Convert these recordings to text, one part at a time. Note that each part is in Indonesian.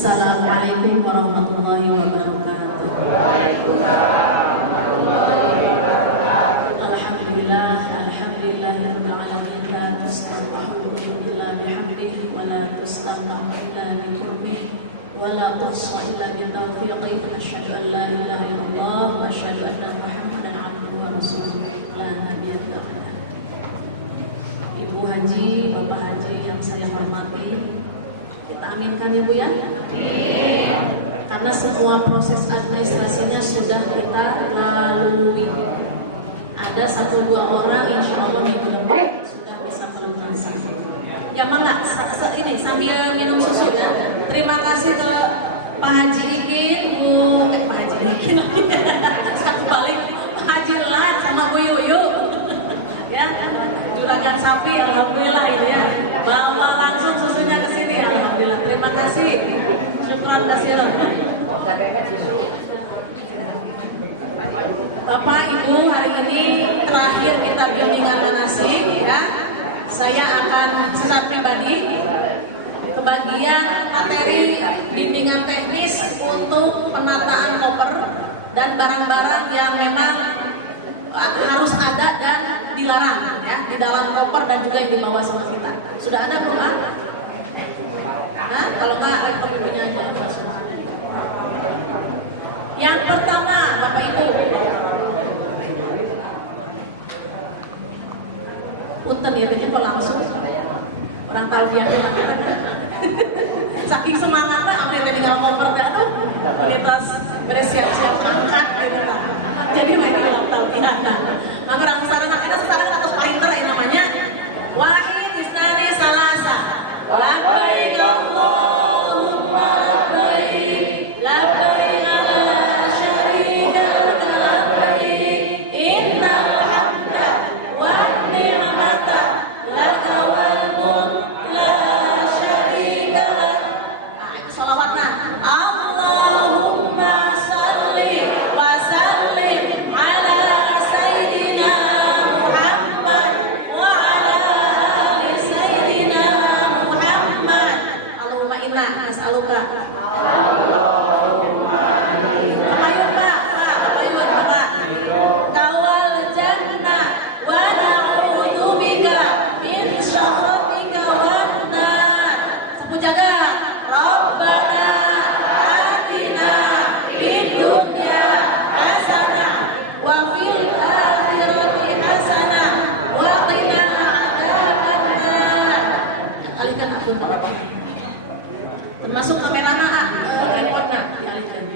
Assalamualaikum warahmatullahi wabarakatuh. Alhamdulillah, alhamdulillahirabbil alamin, la tustaghfiru illa bihamdihi wa la tustaghfiru illa biqurbihi wa la tuhsa illa bitawfiqihi. Asyhadu an la ilaha illallah wa asyhadu anna Muhammadan abduhu wa rasuluh la nabiyya ba'dah. Ibu Haji, Bapak Haji yang saya hormati, kita aminkan ya Bu ya. Karena semua proses administrasinya sudah kita lalui. Ada 1-2 orang insya Allah minggu depan sudah bisa melunasi. Ya mangga ini sambil minum susu ya. Terima kasih ke Pak Haji Ikin, Pak Haji Ikin satu balik Pak Haji Lat sama Bu Yuyu. Ya, juragan sapi, alhamdulillah itu ya. Bawa langsung susunya ke sini, alhamdulillah. Terima kasih. Syukran kasiran. Bapak Ibu, hari ini terakhir kita bimbingan manasik ya. Saya akan secara pribadi kebagian materi bimbingan teknis untuk penataan koper dan barang-barang yang memang harus ada dan dilarang ya di dalam koper dan juga yang dibawa sama kita. Sudah ada belum? Nah, kalau nggak laptop ibunya aja. Yang pertama, Bapak Ibu, punten ya, tadi kok langsung orang tahu dia saking semangatnya, ambil tinggal koper tuh, kualitas bersiap-siap angkat gitu kan. Jadi lagi laptop dia. Nah, orang sarana atau parinter ini namanya wahid isnani salasa. Labbaik Allahumma labbaik, labbaik la syarika laka labbaik, innal hamda wan ni'mata laka wal mulk la syarika lak. Nah, itu shalawatnya. Allahumma shalli wa sallim ala sayyidina Muhammad wa ala ali sayyidina Muhammad. Allahumma inna nas'aluka. Ayo Pak, Bapak. Kawal jannah wa na'udzubika min syarrika wan nar. Sepuh jaga. Rabbana atina fid dunya hasanah wa fil akhirati hasanah wa qina adzabannar. Alihkan akun Bapak. Termasuk kamerana handphone-nya dialihkan.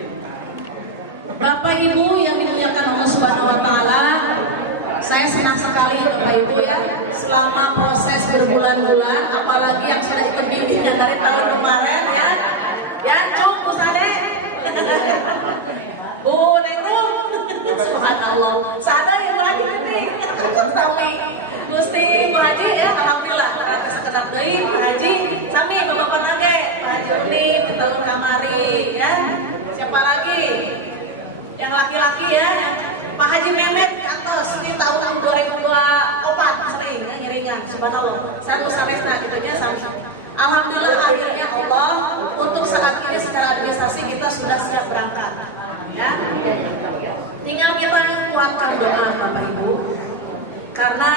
Bapak Ibu yang dimuliakan Allah Subhanahu wa taala, saya senang sekali Bapak Ibu ya, selama proses berbulan-bulan, apalagi yang sudah ikut bimbingan dari tahun kemarin ya. Ya, Cung, Bu Sade. Bu Nengrum. Subhanallah. Sada yang lagi penting. Sami. Gusti Bu Haji ya, alhamdulillah. Karena sekedap deui Pak Haji, sami Bapak nage, Pak Haji Unit di tahun kamari ya. Siapa lagi? Yang laki-laki ya, Pak Haji Mehmet atas di tahun 2024 sering ya, ngiringan. Subhanallah. Satu sanesna gitunya sami. Alhamdulillah akhirnya Allah untuk saat ini secara administrasi kita sudah siap berangkat ya. Tinggal kita kuatkan doa Bapak Ibu, karena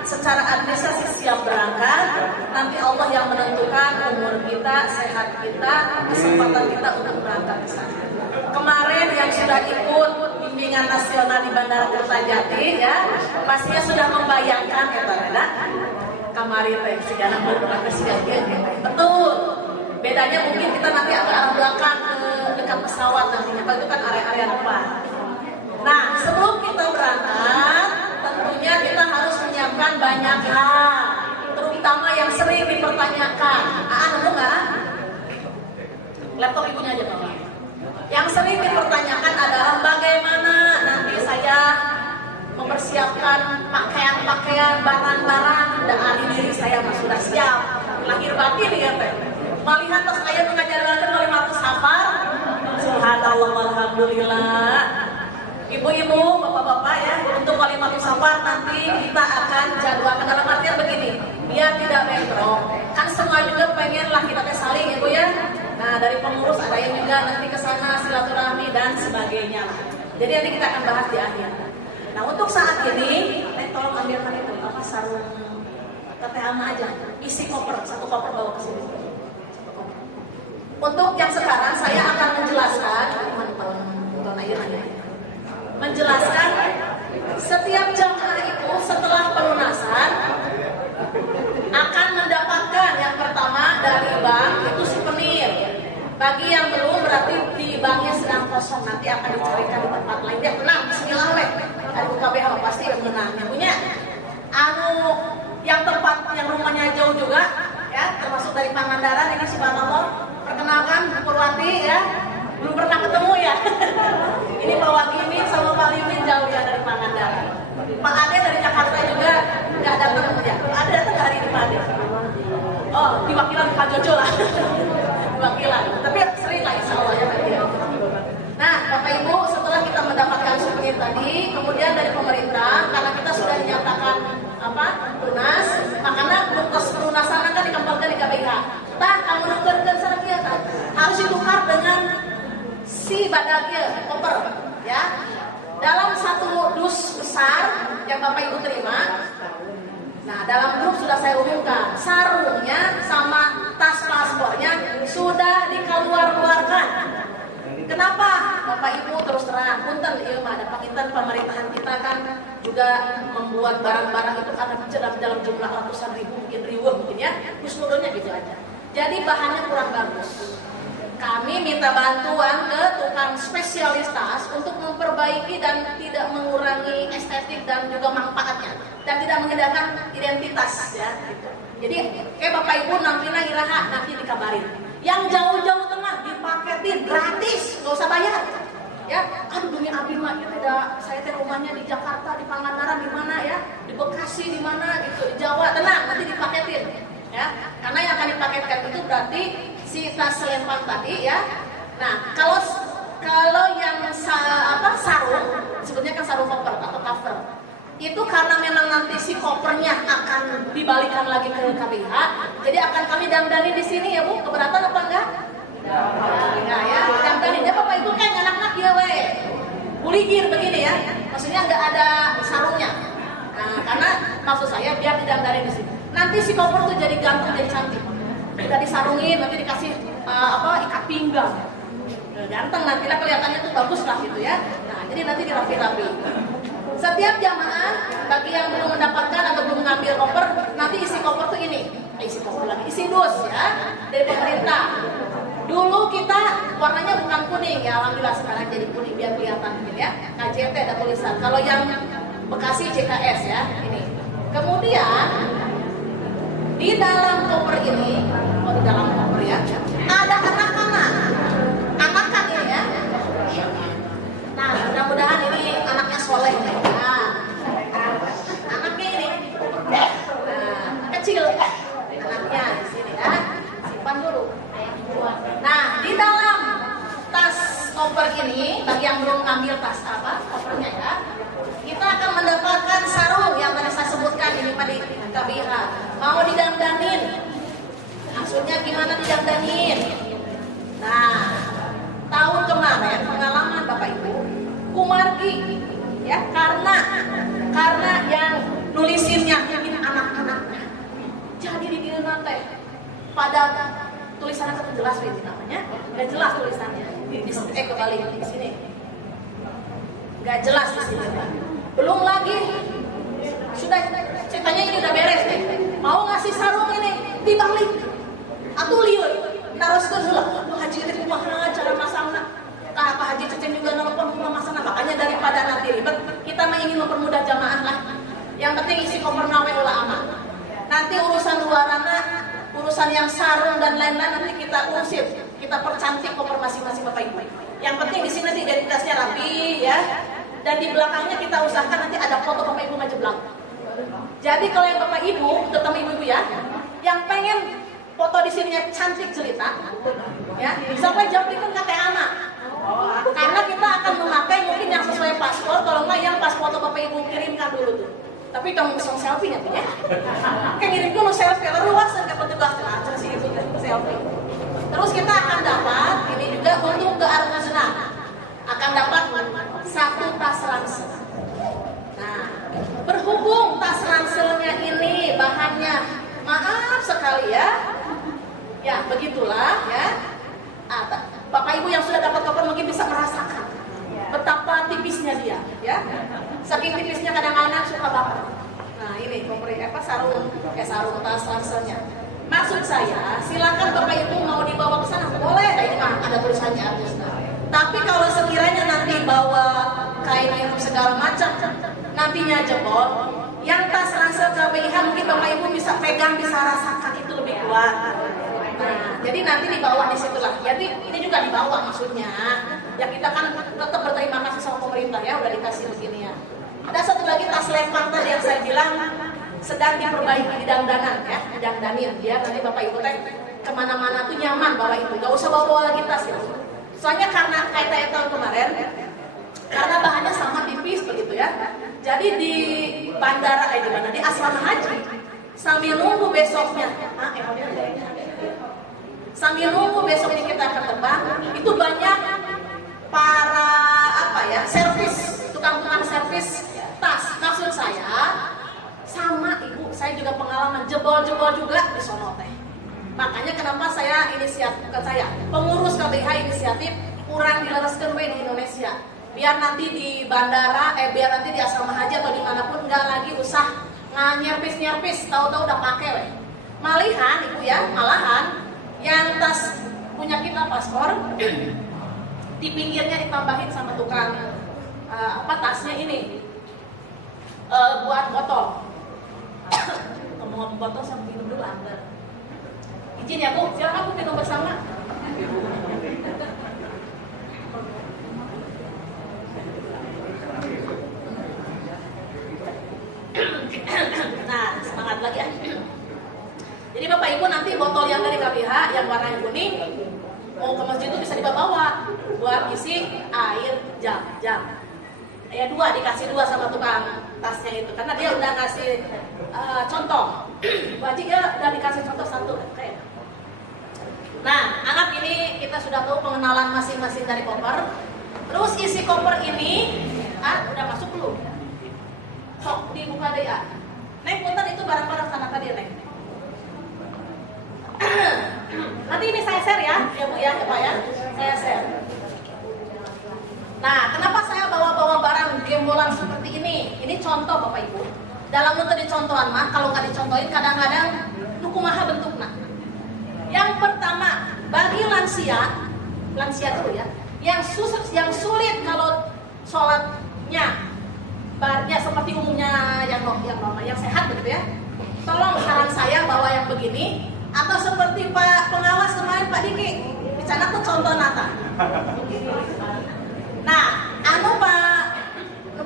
secara administrasi siap berangkat, nanti Allah yang menentukan umur kita, sehat kita, kesempatan kita untuk berangkat ke sana. Kemarin yang sudah ikut bimbingan nasional di Bandara Kertajati ya, pastinya sudah membayangkan ya Pak. Kamari teh segala macam presiden. Betul. Bedanya mungkin kita nanti agak arah belakang ke dekat pesawat nantinya. Itu kan area-area depan. Nah, sebelum kita berangkat, tentunya kita harus menyiapkan banyak hal, terutama yang sering dipertanyakan. Nunggu nggak? Laptop ibunya aja Bapak. Yang sering dipertanyakan adalah bagaimana nanti saya mempersiapkan pakaian-pakaian, barang-barang, dan ahli diri saya sudah siap. Lahir batin ya teh. Melihat tas saya mengajarkan oleh matu safar. Subhanallah, alhamdulillah. Ibu-ibu, bapak-bapak ya, untuk kalimat safar nanti kita akan jadwalkan dalam artian begini, biar tidak bentrok. Kan semua juga pengen lah kita saling ibu ya. Nah dari pengurus keluarga nanti ke sana silaturahmi dan sebagainya. Jadi nanti kita akan bahas di akhir. Nah untuk saat ini, tolong ambilkan itu apa sarung TTHMA aja, isi koper, satu koper bawa ke sini. Untuk yang sekarang saya akan menjelaskan, menjelaskan setiap jamaah itu setelah pelunasan akan mendapatkan yang pertama dari bank itu souvenir. Bagi yang belum berarti di banknya sedang kosong, nanti akan dicarikan di tempat lain. Dia menang, bismillah weh. Dari UKBH pasti yang menang. Yang punya yang tempat yang rumahnya jauh juga ya, termasuk dari Pangandaran ini subhanallah. Perkenalkan Purwati ya. Belum pernah ketemu ya. Ini Pak Wagi ini sama Pak Limin jauh ya dari Pangandaran. Pak Ade dari Jakarta juga nggak datang ya. Ada datang hari ini Pak Ade. Oh, diwakilan Pak Jojo lah. Wakilan, tapi sering lah insya Allah ya. Nah Bapak Ibu, setelah kita mendapatkan souvenir tadi, kemudian dari pemerintah karena kita sudah dinyatakan lunas, makanya pelunasan akan dikembangkan di KPK. Kamu nukerkan sarangnya harus ditukar dengan si badagnya koper ya. Dalam satu dus besar yang Bapak Ibu terima. Nah, dalam grup sudah saya umumkan, sarungnya sama tas paspornya sudah dikeluarkan. Kenapa? Bapak Ibu terus terang, punten ilmu ada pangitan pemerintahan kita kan juga membuat barang-barang itu ada dalam jumlah ratusan ribu, mungkin ribuan mungkin ya, husnudonnya gitu aja. Jadi bahannya kurang bagus. Kami minta bantuan ke tukang spesialis tas untuk memperbaiki dan tidak mengurangi estetik dan juga manfaatnya. Dan tidak menghindarkan identitas ya gitu. Jadi Bapak Ibu nampina iraha nanti dikabarin. Yang jauh-jauh tengah dipaketin gratis, nggak usah bayar. Ya, aduh demi abdi mah tidak, saya teh rumahnya di Jakarta, di Pangandaran di mana ya, di Bekasi di mana gitu, di Jawa, tenang nanti dipaketin. Ya, karena yang akan dipaketkan itu berarti si tas selempang tadi ya. Nah, kalau yang sarung, sebetulnya kan sarung koper atau cover. Itu karena memang nanti si kopernya akan dibalikan lagi ke KPH, jadi akan kami dandani di sini ya Bu. Keberatan apa enggak? Enggak ya, dandani dia Bapak Ibu kan anak-anak ya we. Buligir begini ya, maksudnya enggak ada sarungnya. Nah, karena maksud saya biar didandani di sini. Nanti si koper tuh jadi ganteng, jadi cantik. Udah disarungin, nanti dikasih ikat pinggang. Ganteng nanti lah kelihatannya tuh bagus lah gitu ya. Nah, jadi nanti dirapi-rapi. Setiap jamaah bagi yang belum mendapatkan atau belum mengambil koper, nanti isi koper tuh ini, isi koper lagi, isi dus ya dari pemerintah. Dulu kita warnanya bukan kuning ya, alhamdulillah sekarang jadi kuning biar kelihatan mungkin ya. KJT ada tulisan. Kalau yang Bekasi CKS ya ini. Kemudian di dalam koper ini, di dalam koper ya, ada anak-anak ini ya. Nah, mudah-mudahan ini anaknya soleh. Nah, anaknya ini, kecil, anaknya di sini ya, simpan dulu. Nah, di dalam tas koper ini, bagi yang belum ngambil tas kopernya ya, kita akan mendapatkan sarung yang tadi saya sebutkan ini pada KBH. Mau didandanin, maksudnya gimana didandanin? Nah, tahun kemarin pengalaman Bapak Ibu, Kumargi ya karena yang nulisinnya ini anak-anaknya. Jadi di diri teh pada tulisannya itu jelas ini namanya, nggak jelas tulisannya. Kembali di sini, nggak jelas di sini. Belum lagi sudah ceritanya ini udah beres nih. Mau ngasih sarung ini dibalik atau liur naros ke heula. Haji teh kumaha cara masangna? Pak Haji Cecen juga nelpon kumaha masangna. Makanya daripada nanti ribet, kita mah ingin mempermudah jamaah lah. Yang penting isi koper nawe ulah aman. Nanti urusan luaranna, urusan yang sarung dan lain-lain nanti kita urusin. Kita percantik koper masing-masing Bapak Ibu. Yang penting di sini nanti identitasnya rapi ya. Dan di belakangnya kita usahakan nanti ada foto Bapak Ibu ngajeblak. Jadi kalau yang Bapak Ibu, terutama ibu-ibu ya, yang pengen foto di sininya cantik jelita, ya, sampai jampikan ke anak. Karena kita akan memakai mungkin yang sesuai paspor, kalau enggak yang pas foto Bapak Ibu kirimkan dulu tuh. Tapi dong selfie-nya tuh ya. Kayak ngirim dulu selfie, luas dan ke petugas selfie. Terus kita akan dapat ini juga untuk sekali ya. Ya, begitulah ya. Bapak Ibu yang sudah dapat koper mungkin bisa merasakan betapa tipisnya dia, ya. Saking tipisnya kadang-kadang suka bakar. Nah, ini koper sarung tas ranselnya. Maksud saya, silakan Bapak Ibu mau dibawa ke sana boleh, ini mah ada tulisannya aja. Tapi kalau sekiranya nanti bawa kain yang segala macam, nantinya jebol, yang tas ransel KBIH mungkin Bapak Ibu bisa pegang, bisa rasakan itu lebih kuat. Nah, jadi nanti di bawah di situlah. Jadi ini juga di bawah maksudnya. Ya kita kan tetap berterima kasih sama pemerintah ya udah dikasih begini ya. Ada satu lagi tas lempar tadi yang saya bilang sedang diperbaiki di dandanan ya, didangdanin biar nanti Bapak Ibu teh kemana-mana tuh nyaman bawa itu. Gak usah bawa lagi tas ya. Soalnya karena kayak tahun kemarin, karena bahannya sama tipis begitu ya. Jadi di bandara di asrama haji sambil nunggu besoknya. Sambil nunggu besok ini kita akan terbang, itu banyak para servis, tukang-tukang servis tas. Maksud saya, sama Ibu, saya juga pengalaman jebol-jebol juga di sono teh. Makanya kenapa pengurus KBIH inisiatif kurang dilaraskan di Indonesia. Biar nanti di bandara, biar nanti di asrama haji atau dimanapun nggak lagi usah nyerpis, tahu-tahu udah pakai. Malahan Ibu ya, yang tas punya kita paspor di pinggirnya ditambahin sama tukang tasnya ini buat botol. Ngomong-ngomong botol sama minum dulu Anda. Izin ya Bu, silakan Bu minum bersama. Nah, semangat lagi ya. Jadi Bapak Ibu nanti botol yang dari KBIH yang warna kuning mau ke masjid itu bisa dibawa buat isi air jam. Ya dikasih dua sama tukang tasnya itu karena dia udah kasih contoh. Wajib ya udah dikasih contoh satu kayak. Nah, anak ini kita sudah tahu pengenalan masing-masing dari koper. Terus isi koper ini udah masuk belum? Sok dibuka deh ya. Neng punten itu barang-barang sana tadi Neng. Nanti ini saya share ya Bu ya Pak ya. Saya share. Nah, kenapa saya bawa-bawa barang gembolan seperti ini? Ini contoh Bapak Ibu. Dalam bentuk dicontohan mah, kalau nggak dicontohin kadang-kadang kumaha bentuknya. Yang pertama, bagi lansia dulu ya, yang sulit kalau sholatnya, barnya seperti umumnya yang normal, yang sehat gitu ya. Tolong saran saya bawa yang begini. Atau seperti Pak pengawas kemarin Pak Diki, bicara tuh contoh nata. Nah,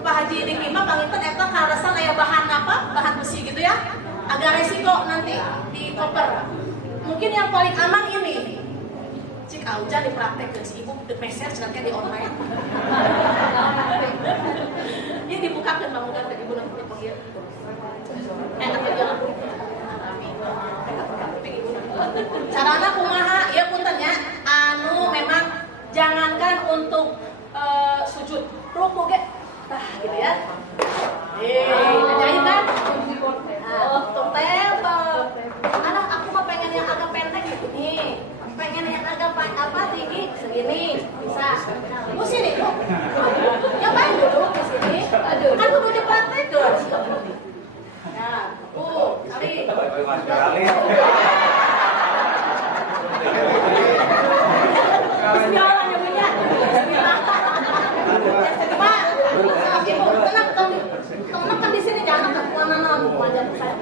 Pak Haji Diki mah panginten eta karasan aya bahan besi gitu ya. Agak resiko nanti di koper. Mungkin yang paling aman ini. Cik auja dipraktek si Ibu di meser cenah di online. Ini dibukakeun bangunan Ibu nanti panggil. Apa jalan? Carana kumaha ya puntennya memang jangankan untuk sujud ruku ge gitu ya. Ajaib kan? Aku mah pengen yang agak pendek gitu nih. Pengen yang agak tinggi segini bisa. Sini kok. Ya main dulu ke sini. Kan kudu dipraktekeun. Nah, kali. Bismillah nyebutnya. Bismillah. Pak, Ibu, tenang kan di sini jangan ke mana-mana wajah saya.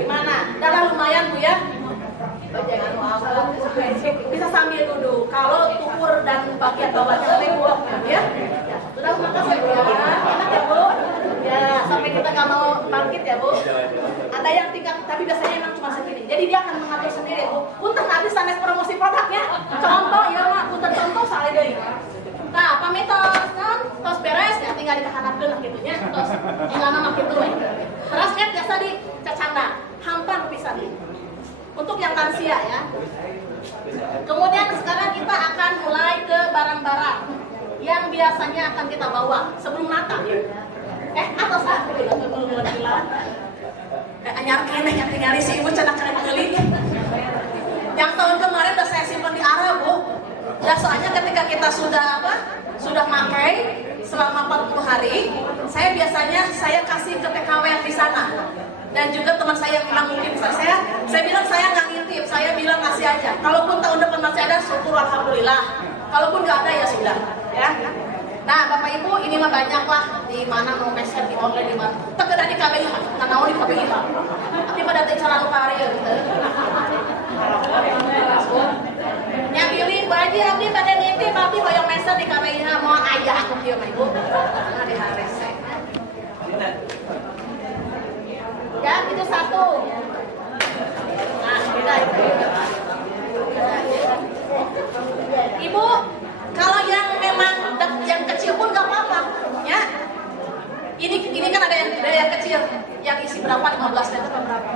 Gimana? Darah lumayan Bu ya. Jangan bisa sambil duduk. Kalau tukur dan bagian bawahnya tengok ya. Sudah makasih Bu ya. Enak ya Bu. Ya, sampai kita nggak mau bangkit ya Bu. Ada yang tinggal, tapi biasanya emang cuma segini. Jadi dia akan mengatur sendiri Bu. Punten nanti sanes promosi produknya. Contoh ya Mak, punten contoh soalnya deui. Nah, pamit tos beres ya tinggal ditahanapkeun lah kitu nya. Tos ilana mah kitu we. Terus biasa di cacanda, hampan pisan. Untuk yang lansia ya. Kemudian sekarang kita akan mulai ke barang-barang yang biasanya akan kita bawa sebelum Natal. Atau saat Anyar kene yang tinggali si ibu cenah keren geling. Yang tahun kemarin udah saya simpan di Arab, Bu. Ya soalnya ketika kita sudah sudah pakai selama 40 hari, saya biasanya kasih ke PKW yang di sana. Dan juga teman saya yang memang mungkin saya bilang saya nggak ngintip, saya bilang kasih aja. Kalaupun tahun depan masih ada, syukur alhamdulillah. Kalaupun nggak ada ya sudah, ya. Nah, Bapak Ibu, ini mah banyak lah di mana mau meset di online di mana. Tegak di KBIH, nggak tahu di KBIH. Tapi pada cara lupa hari gitu. Ya pilih baju abdi pada ngintip, abdi hoyong meset di KBIH mau aja aku kieu mah Ibu. Nah, di harese. Ya, itu satu. Nah, beda itu. Ibu, kalau yang memang yang kecil pun gak apa-apa, ya. Ini kan ada yang kecil, yang isi berapa 15 meter atau berapa,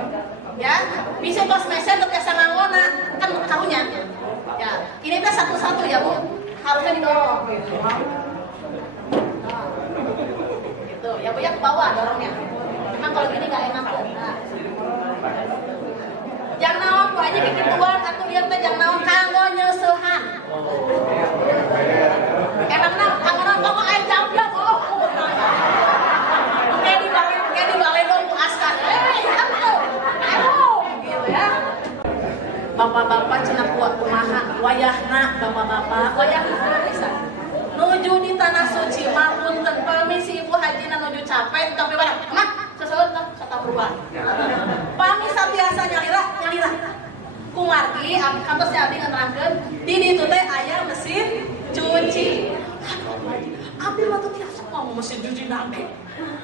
ya. Bisa pas mesin untuk sanggona kan karunya, ya. Ini kan satu-satu ya Bu, harusnya didorong. Gitu, ya Bu ya ke bawah dorongnya. Memang kalau gini nggak enak tuh. Nah. Jangan naon ku aja bikin tuan atau lihat teh jangan naon kanggo nyeusehan. Emangna kanggo naon kamu aya jamblang oh. Kayak di balai dong ku askan. Aduh. Gitu ya. Bapak-bapak cenah kuat kumaha wayahna bapak-bapak wayahna bisa. Nuju di tanah suci mah punten permisi Ibu Hajina nuju capek tapi barang. Mah sesuatu kata berubah. Pami sabiasa nyalira. Kumargi kantos abdi ngeterangkeun di ditu teh aya mesin cuci. Abdi mah teu tiasa mau mesin cuci nage.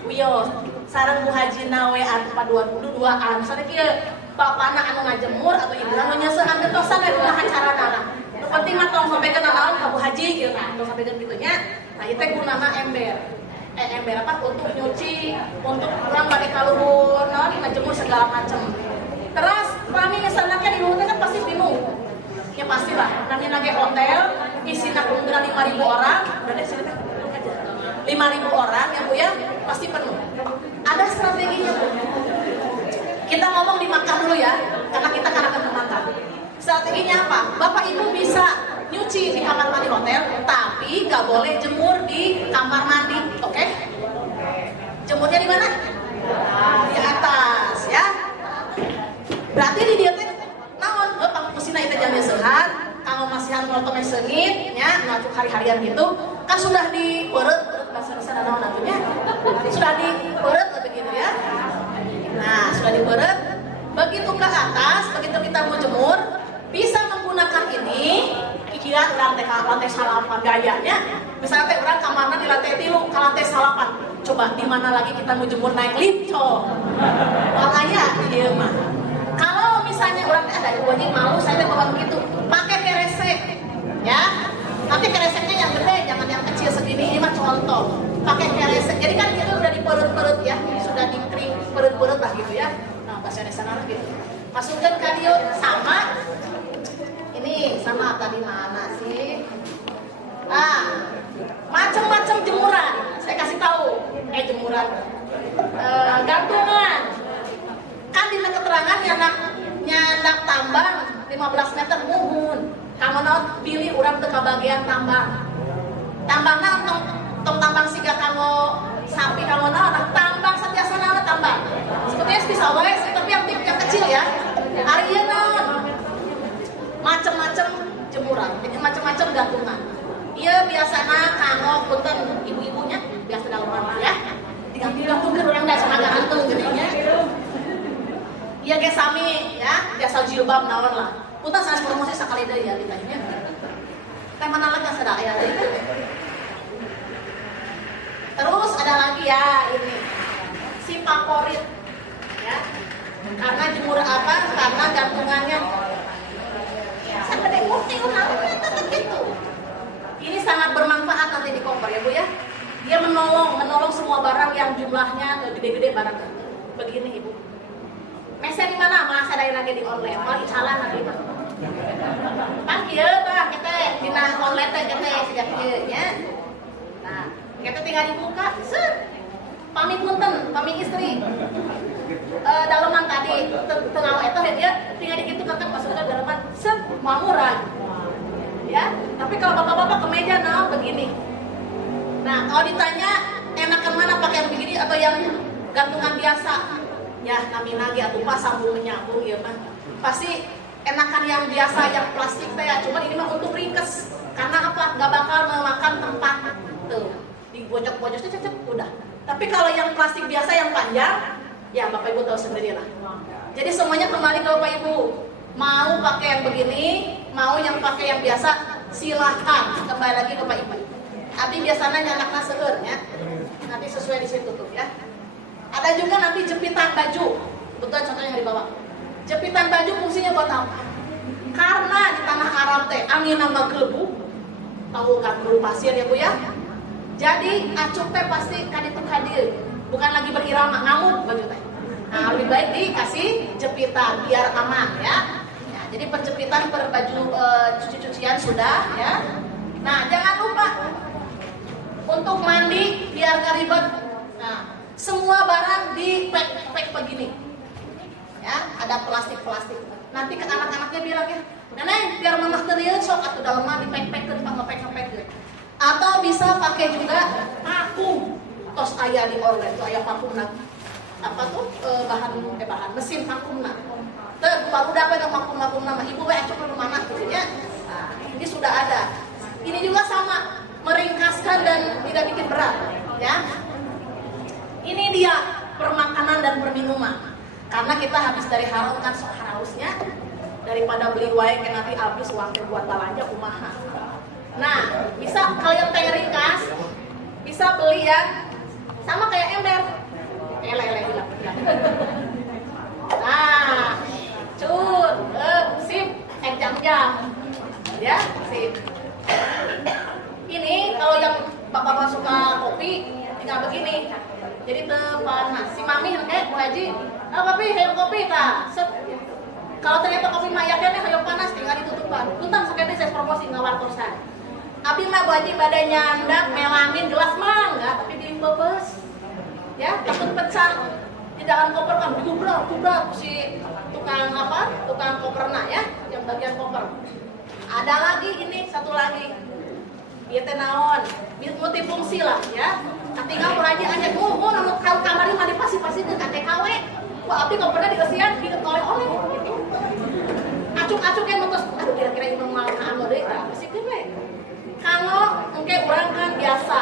Wios sareng Bu Hajina we atuh duaan. Sare kieu bapana anu ngajemur atau ibu anu nyeusehan getosan we kumaha carana. Nu penting mah tong sampikeun naon ka Bu Haji kieu kan. Tong sampikeun kitunya. Nah ieu teh gunana ember. Ember apa untuk nyuci, untuk urang bade kaluhur, naon ngajemur segala macam. Terus kami misalnya di rumah kan pasti bingung. Ya pastilah, namanya nage hotel, isinya kemungkinan 5.000 orang, berarti sini teh 5.000 orang ya Bu ya, pasti penuh. Ada strateginya Bu. Kita ngomong di Makkah dulu ya, karena kita akan ke Makkah. Strateginya apa? Bapak Ibu bisa nyuci di kamar mandi hotel, tapi nggak boleh jemur di kamar mandi, oke? Jemurnya di mana? Di atas ya. Berarti di dia teh naon pangkusina itu jam sehat, kamu masih harus nonton sengit, ya, ngacuk hari-harian gitu, kan sudah diperut bahasa Indonesia naon atunya, sudah diperut begitu ya. Nah, sudah diperut, begitu ke atas, begitu kita mau jemur, bisa menggunakan ini, kira lantai salapan gayanya, misalnya teh orang kamarnya di lantai 3 ke lantai salapan, coba di mana lagi kita mau jemur naik lift, makanya dia mah. Kalau misalnya orang ada wajib malu saya bawa begitu, pakai keresek, ya. Tapi kereseknya yang gede, jangan yang kecil segini. Ini mah contoh. Pakai keresek. Jadi kan kita udah diperut-perut ya, sudah dikering perut-perut lah gitu ya. Nah bahasa Indonesia gitu. Masukkan kadio sama. Ini sama tadi mana sih? Ah, macam-macam jemuran. Saya kasih tahu. Jemuran. Gantungan. Kan di keterangan nyandak tambang 15 meter muhun. Kamu naon pilih urang teu bagian tambang. Tambangna tong tambang siga kamu sapi kamu naon tambang satiasa naon tambang. Sebetulnya bisa wae tapi yang kecil ya. Ari ieu naon? Macam-macam jemuran, macam-macam gantungan. Ieu biasana kanggo punten ibu-ibunya biasa dalam rumah ya. Digantung-gantungkeun urang da sana gantung geuning nya. Iya guys sami ya, biasa jilbab naon lah. Punten sanes promosi sakali deui ya ditanya. Teh mana lagi sada aya deui. Terus ada lagi ya ini si favorit ya. Karena jemur apa? Karena gantungannya saya gede murti namanya gitu. Ini sangat bermanfaat nanti di koper ya Bu ya. Dia menolong semua barang yang jumlahnya gede-gede barang. Begini Ibu. Mesen di mana? Mas ada lagi di online. Mau dicalan lagi mah. Kan kieu tah kita dina online teh kita sejak kieu nya. Nah, kita tinggal dibuka. Set. Pamit punten, pamit istri. dalaman tadi tengah itu dia tinggal dikit kan masukkan dalaman mau murah ya. Tapi kalau bapak-bapak kemeja begini. Nah kalau ditanya enakan mana pakai yang begini atau yang gantungan biasa ya, kami nagi atau pas sambung menyambung ya mah pasti enakan yang biasa yang plastik teh ya. Cuman ini mah untuk ringkes karena apa, nggak bakal memakan tempat tuh di bocok-bocok cecek udah. Tapi kalau yang plastik biasa yang panjang ya bapak ibu tahu sendiri lah. Jadi semuanya kembali ke bapak ibu, mau pakai yang begini mau yang pakai yang biasa silahkan, kembali lagi ke bapak ibu. Abi biasanya anaknya seueur ya, nanti sesuai di situ tuh ya. Ada juga nanti jepitan baju, betul contohnya yang di bawah. Jepitan baju fungsinya buat apa? Karena di tanah Arab teh angin nama gelebu, tahu kan gelebu pasir ya bu ya. Jadi acuk teh pasti kaditu kadir, bukan lagi berirama ngamuk baju teh. Nah lebih baik dikasih jepitan biar aman ya. Ya jadi perjepitan per baju cuci-cucian sudah ya. Nah jangan lupa untuk mandi biar gak ribet. Nah semua barang di pack begini ya, ada plastik. Nanti ke anak-anaknya bilang ya, nenek biar mamah teriak sok atau dalamnya di pack ngepack. Atau bisa pakai juga vakum, tos ayah di online tuh ayah vakum apa tuh bahan mesin vakum baru dapat yang vakum nama ibu cok ke mana gitu ya. Nah, ini sudah ada. Ini juga sama, meringkaskan dan tidak bikin berat ya. Ini dia permakanan dan perminuman. Karena kita habis dari haram kan sok hausnya, daripada beli wae kan nanti habis uangnya buat belanja kumaha. Nah, bisa kalau yang teh ringkas bisa beli yang sama kayak ember. Hilang. Nah, sip, jam-jam. Ya, sip. Ini kalau yang bapak suka kopi tinggal begini. Jadi panas. Si mami Bu Haji, papi hayang kopi ta. Kalau ternyata kopi mayaknya hayang panas tinggal ditutupan. Punten sakene saya promosi ngawartosan. Abi mah Bu Haji badannya nyandak melamin gelas mah enggak, tapi dibebes. Ya, takut pecah. Di dalam koper kan kubrak si tukang koperna ya, yang bagian koper. Ada lagi ini satu lagi. Ieu teh naon? Multifungsi lah ya. Tinggal beraja aja mau namun kalau kamarnya mah dipasi-pasi ke TKW. Wah, abdi kalau pernah dikasihan diket oleh-oleh gitu. Acuk-acuk yang terus aduh kira-kira ieu mah anu deui tah basikeun we. Kalau engke urang kan biasa.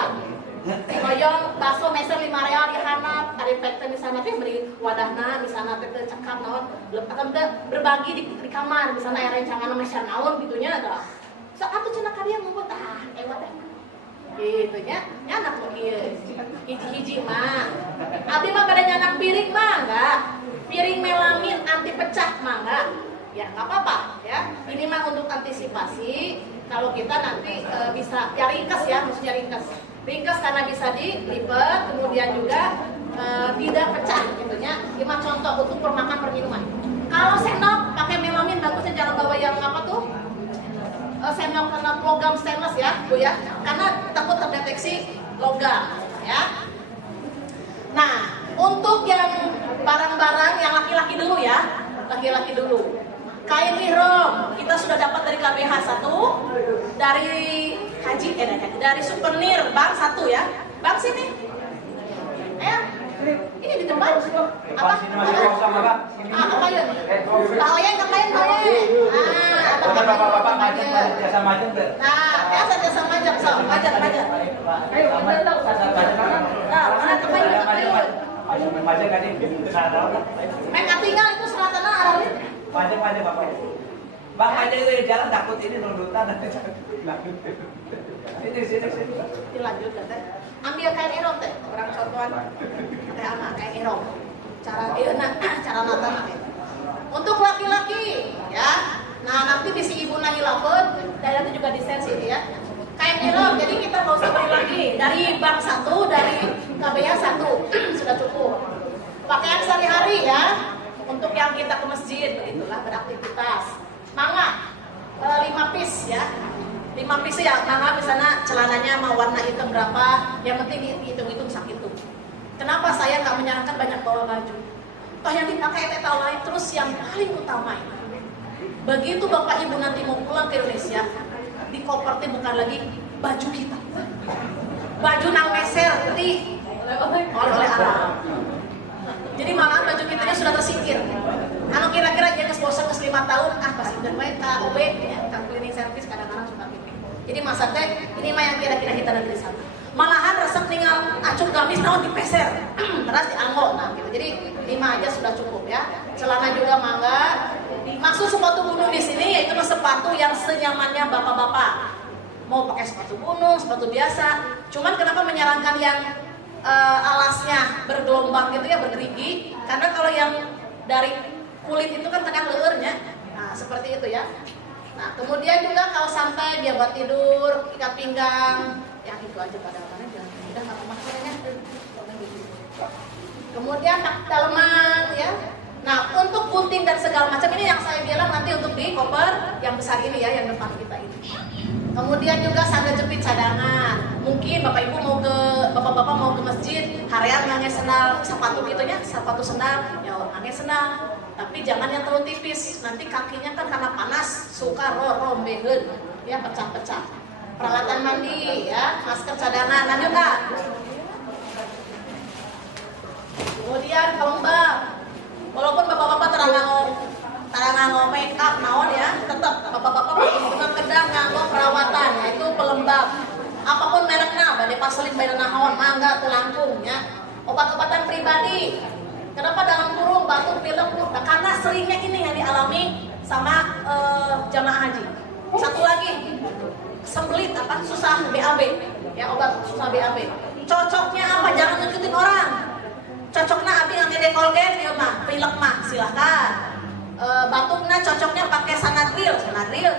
Hoyong bakso meser 5 real dihanap, ari pek teh misalna teh beri wadahna misalna teh cekap naon, akan berbagi di kamar misalna aya rencangan meser naon gitunya tah. Sok atuh cenah ka dieu ngumpul tah wadah. Gitu nya nyanak kieu hiji-hiji mah abdi mah pada nyanak piring mah enggak, piring melamin anti pecah mah enggak ya, nggak apa-apa ya. Ini mah untuk antisipasi kalau kita nanti bisa ya ringkas ya, maksudnya ringkas karena bisa dilipat kemudian juga tidak pecah gitu nya. Ini mah contoh untuk permakan perminuman. Kalau sendok pakai melamin bagusnya jangan bawa yang apa tuh sendok karena logam stainless ya Bu ya, karena takut terdeteksi logam ya. Nah untuk yang barang-barang yang laki-laki dulu ya, laki-laki dulu kain ihram kita sudah dapat dari KBH 1, dari Haji dari souvenir Bang 1 ya. Bang sini ini di tempat apa apa ya kain bapak majeng jasa majeng ber. Nah jasa majeng so majeng ayo kita tahu nah mana kemarin majeng kan ini mereka tinggal itu selatan arahnya majeng bapak Bang majeng itu jalan takut ini nundutan sini dilanjut teh ambil kain ihram teh orang contohan teh anak kain ihram cara nata untuk laki-laki ya. Nah nanti bisi ibu nagi lapet dan nanti juga desain sini ya kain ihram. Jadi kita nggak usah beli lagi dari Bang 1, dari KBH 1 sudah cukup. Pakaian sehari-hari ya untuk yang kita ke masjid begitulah beraktivitas. Mangga 5 piece ya. 5 piece ya, mangga misalnya celananya mau warna hitam berapa, yang penting dihitung-hitung sakitu. Kenapa saya nggak menyarankan banyak bawa baju? Toh yang dipakai teh lain. Terus yang paling utama ini, begitu Bapak Ibu nanti mau pulang ke Indonesia, di koper teh bukan lagi baju kita, baju nang meser di oleh Arab. Jadi malahan baju kitanya sudah tersingkir. Anu kira-kira dia bosan ke 5 tahun, pasti udah main KOB, ya, cleaning service kadang-kadang suka pipi. Jadi masa teh ini mah yang kira-kira kita nanti di sana. Malahan resep tinggal acuh gamis naon dipeser, terus dianggo, nah gitu. Jadi 5 aja sudah cukup ya. Celana juga mangga. Maksud sepatu gunung di sini yaitu sepatu yang senyamannya bapak-bapak. Mau pakai sepatu gunung, sepatu biasa. Cuman kenapa menyarankan yang alasnya bergelombang gitu ya, bergerigi? Karena kalau yang dari kulit itu kan kadang leurnya. Nah, seperti itu ya. Nah, kemudian juga kaos santai biar buat tidur, ikat pinggang. Ya itu aja pada mana jangan mudah nggak masalahnya. Kemudian daleman ya. Nah, untuk gunting dan segala macam ini yang saya bilang nanti untuk di koper yang besar ini ya, yang depan kita ini. Kemudian juga sandal jepit cadangan. Mungkin Bapak Ibu mau ke Bapak-bapak mau ke masjid, harian ngangge sendal sepatu gitu ya, sepatu sendal, ya ngangge sendal. Tapi jangan yang terlalu tipis. Nanti kakinya kan karena panas suka rombeheun, ya pecah-pecah. Peralatan mandi ya, masker cadangan, lanjut Kak. Kemudian pelembab. Walaupun bapak-bapak terang make up naon ya, tetap bapak-bapak dengan kedang nganggo perawatan yaitu pelembab. Apapun mereknya, bade paselin bade naon, mangga teu langkung ya. Obat-obatan pribadi. Kenapa dalam kurung batuk pilek? Nah, karena seringnya ini yang dialami sama jamaah haji. Satu lagi, sembelit apa? Susah BAB. Ya, obat susah BAB. Cocoknya apa? Jangan nunjukin orang. Cocoknya abi ngangge Colgate ya mah, pilek mah silahkan. Batuknya cocoknya pakai Sanadril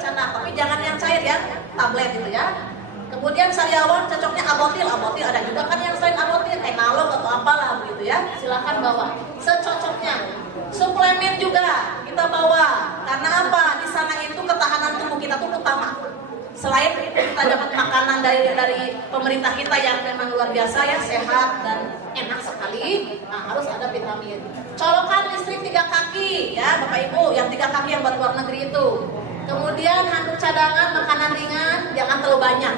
cana, tapi jangan yang cair ya, tablet gitu ya. Kemudian sariawan cocoknya Abotil ada juga kan yang selain Abotil, Enalog atau apalah begitu ya. Silahkan bawa secocoknya. Suplemen juga kita bawa, karena apa? Di sana itu ketahanan tubuh kita tuh utama. Selain kita dapat makanan dari pemerintah kita yang memang luar biasa ya, sehat dan enak sekali, nah harus ada vitamin. Colokan listrik 3 kaki ya Bapak Ibu, yang 3 kaki yang buat luar negeri itu. Kemudian handuk cadangan, makanan ringan, jangan terlalu banyak.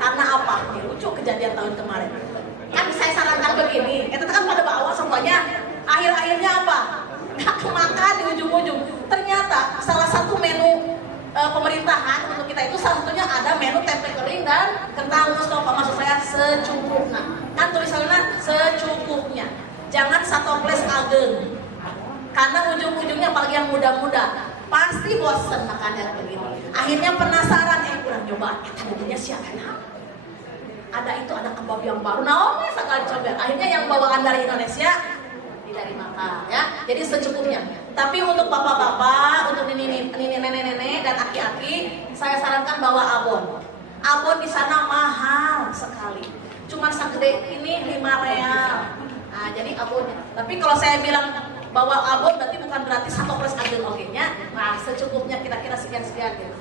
Karena apa? Lucu kejadian tahun kemarin. Kan saya sarankan begini, itu kan pada bawa semuanya, akhir-akhirnya apa? Nggak kemakan di ujung-ujung. Ternyata salah satu menu pemerintahan untuk kita itu salah satunya ada menu tempe kering dan kentang Mustafa, maksud saya secukupnya. Kan tulisannya secukupnya. Jangan satoples ageng. Karena ujung-ujungnya apalagi yang muda-muda pasti bosen makan yang begini. Akhirnya penasaran, kurang coba. Tadinya siapa? Ada itu, ada kebab yang baru. Nah, sekali coba. Akhirnya yang bawaan dari Indonesia dari makan ya. Jadi secukupnya. Tapi untuk bapak-bapak, untuk nenek-nenek dan aki-aki, saya sarankan bawa abon. Abon di sana mahal sekali. Cuma segede ini 5 real. Nah, jadi abonnya. Tapi kalau saya bilang bawa abon berarti bukan berarti satu plus ageng oke-nya. Nah, secukupnya kira-kira sekian-sekian gitu.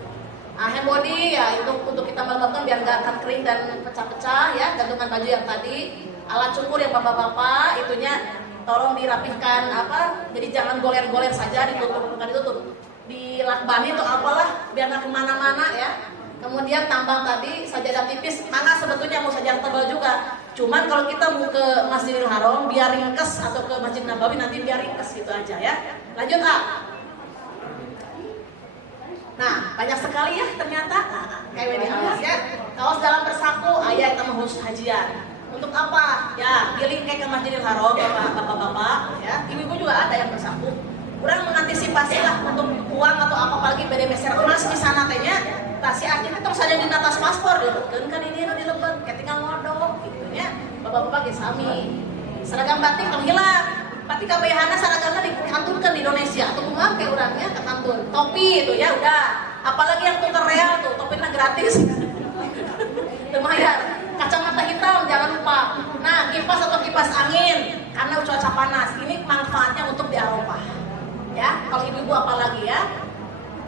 Nah, hand body ya itu untuk kita melebatkan biar nggak akan kering dan pecah-pecah ya. Gantungan baju yang tadi, alat cukur yang bapak-bapak itunya tolong dirapihkan apa, jadi jangan goler-goler saja, ditutup, bukan ditutup, dilakbani atau apalah biar nggak kemana-mana ya. Kemudian tambang tadi sajadah tipis, mana sebetulnya mau sajadah tebal juga. Cuman kalau kita mau ke Masjidil Haram biar ringkes atau ke Masjid Nabawi nanti biar ringkes gitu aja ya. Lanjut A. Nah banyak sekali ya ternyata. Nah, kayak di atas ya. Kaos dalam bersaku, ayah kita mau khusus hajian. Untuk apa? Ya, pilih kayak ke Masjidil Haram, bapak-bapak, ya. Ibu-ibu juga ada yang bersaku. Kurang mengantisipasi lah untuk uang atau apalagi beda meser emas di sana tehnya. Tasi akhirnya terus saja di atas paspor, kan ini di lebet, kayak tinggal ngodok, gitu ya. Bapak-bapak kayak sami. Seragam batik menghilang. Batik KBH seragamnya dikanturkan di Indonesia. Atau bunga kayak orangnya ke kantor. Topi itu ya udah. Apalagi yang tukar real tuh, topinya gratis. Lumayan. Kacamata hitam jangan lupa. Nah, kipas atau kipas angin karena cuaca panas. Ini manfaatnya untuk di Eropa. Ya, kalau ibu-ibu apalagi ya.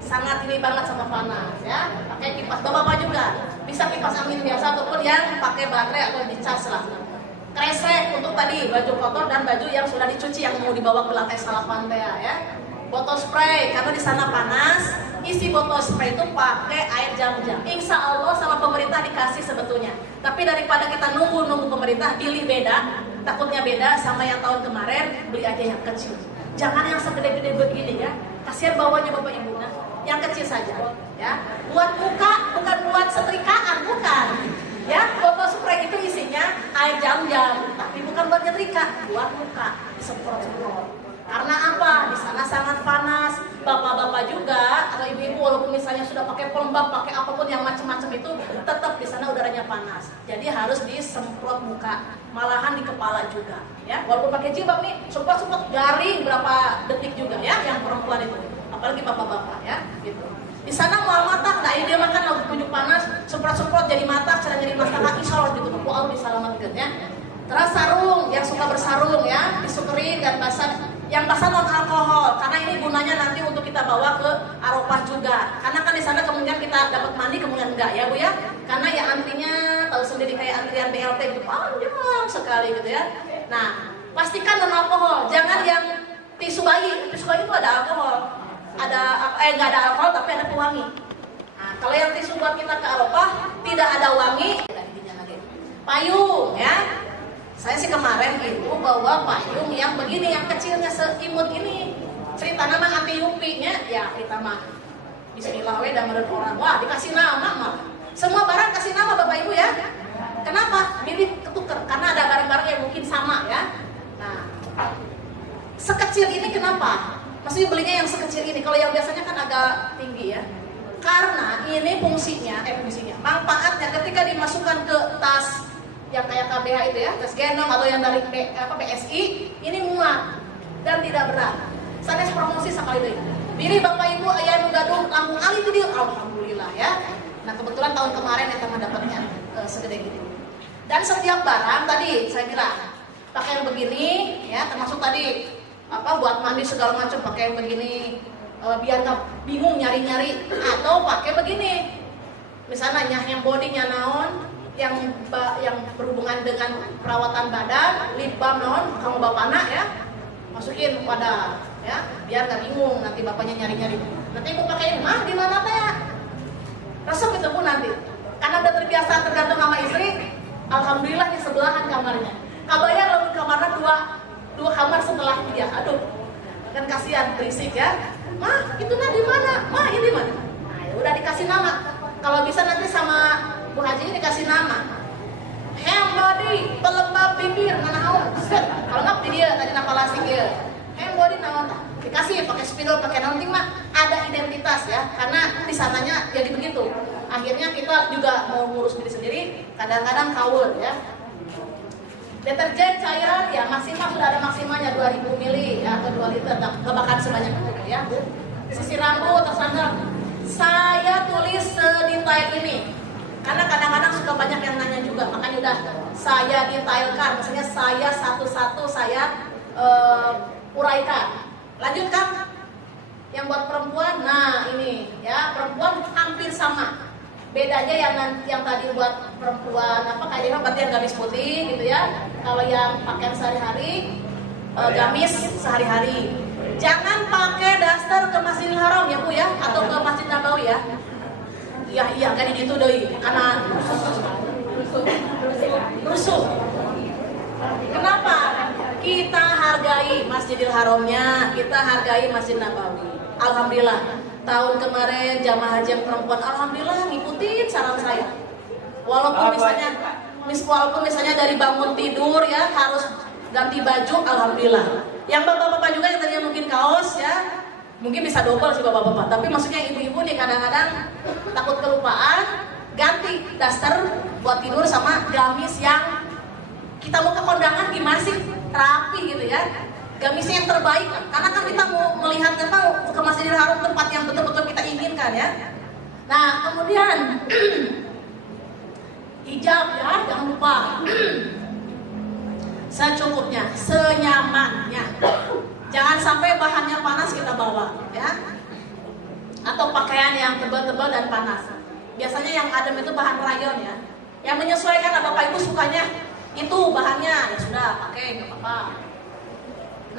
Sangat ini banget sama panas ya. Pakai kipas bapak-bapak juga. Bisa kipas angin biasa ataupun yang pakai baterai atau dicas lah. kresek untuk tadi baju kotor dan baju yang sudah dicuci yang mau dibawa ke lantai salapan ya. Botol spray karena di sana panas, isi botol spray itu pakai air jam-jam. Insya Allah sama pemerintah dikasih sebetulnya. Tapi daripada kita nunggu pemerintah, pilih beda, takutnya beda sama yang tahun kemarin, beli aja yang kecil. Jangan yang segede-gede begini ya. Kasihan bawahnya Bapak Ibu. Nah, yang kecil saja ya. Buat muka, bukan buat setrikaan, bukan. Ya, botol spray itu isinya air jam-jam, tapi bukan buat nyetrika, buat muka, disemprot-semprot. Karena apa? Di sana sangat panas. Bapak-bapak juga atau ibu-ibu walaupun misalnya sudah pakai pelembab, pakai apapun yang macam-macam itu, tetap di sana udaranya panas. Jadi harus disemprot muka, malahan di kepala juga. Ya, walaupun pakai jilbab nih, semprot-semprot garing berapa detik juga ya, yang perempuan itu. Apalagi bapak-bapak ya, gitu. Di sana mau mata, nah dia makan lalu tunjuk panas, semprot-semprot jadi mata, cara jadi mata insya Allah gitu. Allah diselamatkan ya. Terus sarung, yang suka bersarung ya, disukri dan basah. Yang basah non alkohol, karena ini gunanya nanti untuk kita bawa ke Arafah juga. Karena kan di sana kemudian kita dapat mandi, kemudian enggak ya Bu ya. Karena ya antrinya tahu sendiri kayak antrian BLT gitu, panjang sekali gitu ya. Nah, pastikan non alkohol, jangan yang tisu bayi. Tisu bayi itu ada alkohol, nggak ada alkohol tapi ada pewangi. Nah, kalau yang tisu buat kita ke Arafah tidak ada wangi, payung ya. Saya sih kemarin itu bawa payung yang begini, yang kecilnya seimut ini. Cerita nama anti yupinya, ya kita mah bismillah we dan orang. Wah, dikasih nama mah. Semua barang kasih nama Bapak Ibu ya. Kenapa? Milih ketuker karena ada barang-barang yang mungkin sama ya. Nah, sekecil ini kenapa? Maksudnya belinya yang sekecil ini. Kalau yang biasanya kan agak tinggi ya. Karena ini fungsinya, manfaatnya ketika dimasukkan ke tas yang kayak KBH itu ya, tes gendong atau yang dari PSI, ini muat dan tidak berat. Sanes promosi sekali deh. Biri Bapak Ibu ayah nu gaduh langsung ali itu dia, alhamdulillah ya. Nah kebetulan tahun kemarin kita mendapatnya segede gitu. Dan setiap barang tadi saya bilang pakai yang begini ya, termasuk tadi buat mandi segala macam pakai yang begini biar nggak bingung nyari-nyari, atau pakai begini. Misalnya yang bodinya naon, yang berhubungan dengan perawatan badan, lip balm non, kamu bapak anak ya, masukin wadah ya, biar nggak bingung nanti bapaknya nyari-nyari. Nanti ibu pakai mah di mana teh? Resep itu pun nanti, karena udah terbiasa tergantung sama istri. Alhamdulillah di sebelahan kamarnya. Kabarnya kalau kamarnya dua kamar setelah dia, aduh, kan kasihan berisik ya. Mah itu nah di mana? Mah ini di mana? Nah, ya udah dikasih nama. Kalau bisa nanti sama Bu Haji ini dikasih nama hand body, pelembab bibir, nanaon, set. Kalau nggak di dia tadi nama lasik dia hand body naon, dikasih pakai spidol, pakai nanti mah ada identitas ya, karena di sananya jadi begitu. Akhirnya kita juga mau ngurus diri sendiri, kadang-kadang kaul ya. Deterjen cairan ya maksimal sudah ada maksimalnya 2000 ml ya, atau 2 liter, nggak bakal sebanyak itu ya. Sisir rambut atau sandal, saya tulis sedetail ini. Karena kadang-kadang suka banyak yang nanya juga, makanya udah saya detailkan, maksudnya saya satu-satu saya uraikan. Lanjut Kang, yang buat perempuan, nah ini ya perempuan hampir sama. Bedanya yang tadi buat perempuan kayak dia berarti yang gamis putih gitu ya. Kalau yang pakaian sehari-hari gamis sehari-hari. Jangan pakai daster ke Masjidil Haram ya Bu ya, atau ke Masjid Nabawi ya. Iya kan itu doi karena rusuh. Kenapa? Kita hargai Masjidil Haramnya, kita hargai Masjid Nabawi. Alhamdulillah tahun kemarin jamaah haji yang perempuan alhamdulillah ngikutin saran saya. Walaupun misalnya dari bangun tidur ya harus ganti baju, alhamdulillah. Yang bapak-bapak juga yang tadinya mungkin kaos ya, mungkin bisa double sih bapak-bapak, tapi maksudnya ibu-ibu nih kadang-kadang takut kelupaan, ganti daster buat tidur sama gamis yang kita mau ke kondangan gimana sih, rapi gitu ya, gamisnya yang terbaik, karena kan kita mau melihat ke Masjidil Haram, tempat yang betul-betul kita inginkan ya. Nah kemudian hijab ya, jangan lupa secukupnya, senyamannya. Jangan sampai bahannya panas kita bawa ya. Atau pakaian yang tebal-tebal dan panas. Biasanya yang adem itu bahan rayon ya. Yang menyesuaikan Bapak Ibu sukanya itu bahannya ya sudah pakai nggak apa-apa.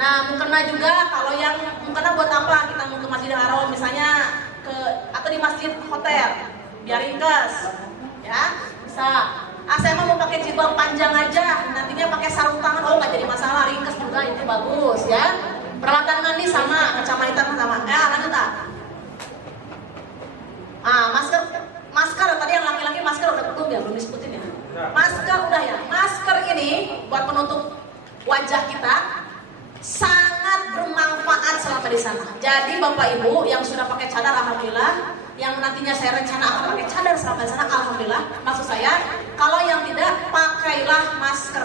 Nah mukena juga, kalau yang mukena buat apa? Kita mau ke Masjidil Haram misalnya atau di masjid hotel biar ringkas ya bisa. Saya mau pakai jilbab panjang aja, nantinya pakai sarung tangan, oh nggak jadi masalah, ringkas juga itu bagus ya. Peralatan mandi sama, kacamata hitam sama. Lanjut masker tadi yang laki-laki masker udah belum disebutin ya. Masker udah ya. Masker ini buat penutup wajah kita sangat bermanfaat selama di sana. Jadi Bapak Ibu yang sudah pakai cadar, alhamdulillah. Yang nantinya saya rencana akan pakai cadar selama di sana, alhamdulillah. Maksud saya, kalau yang tidak, pakailah masker.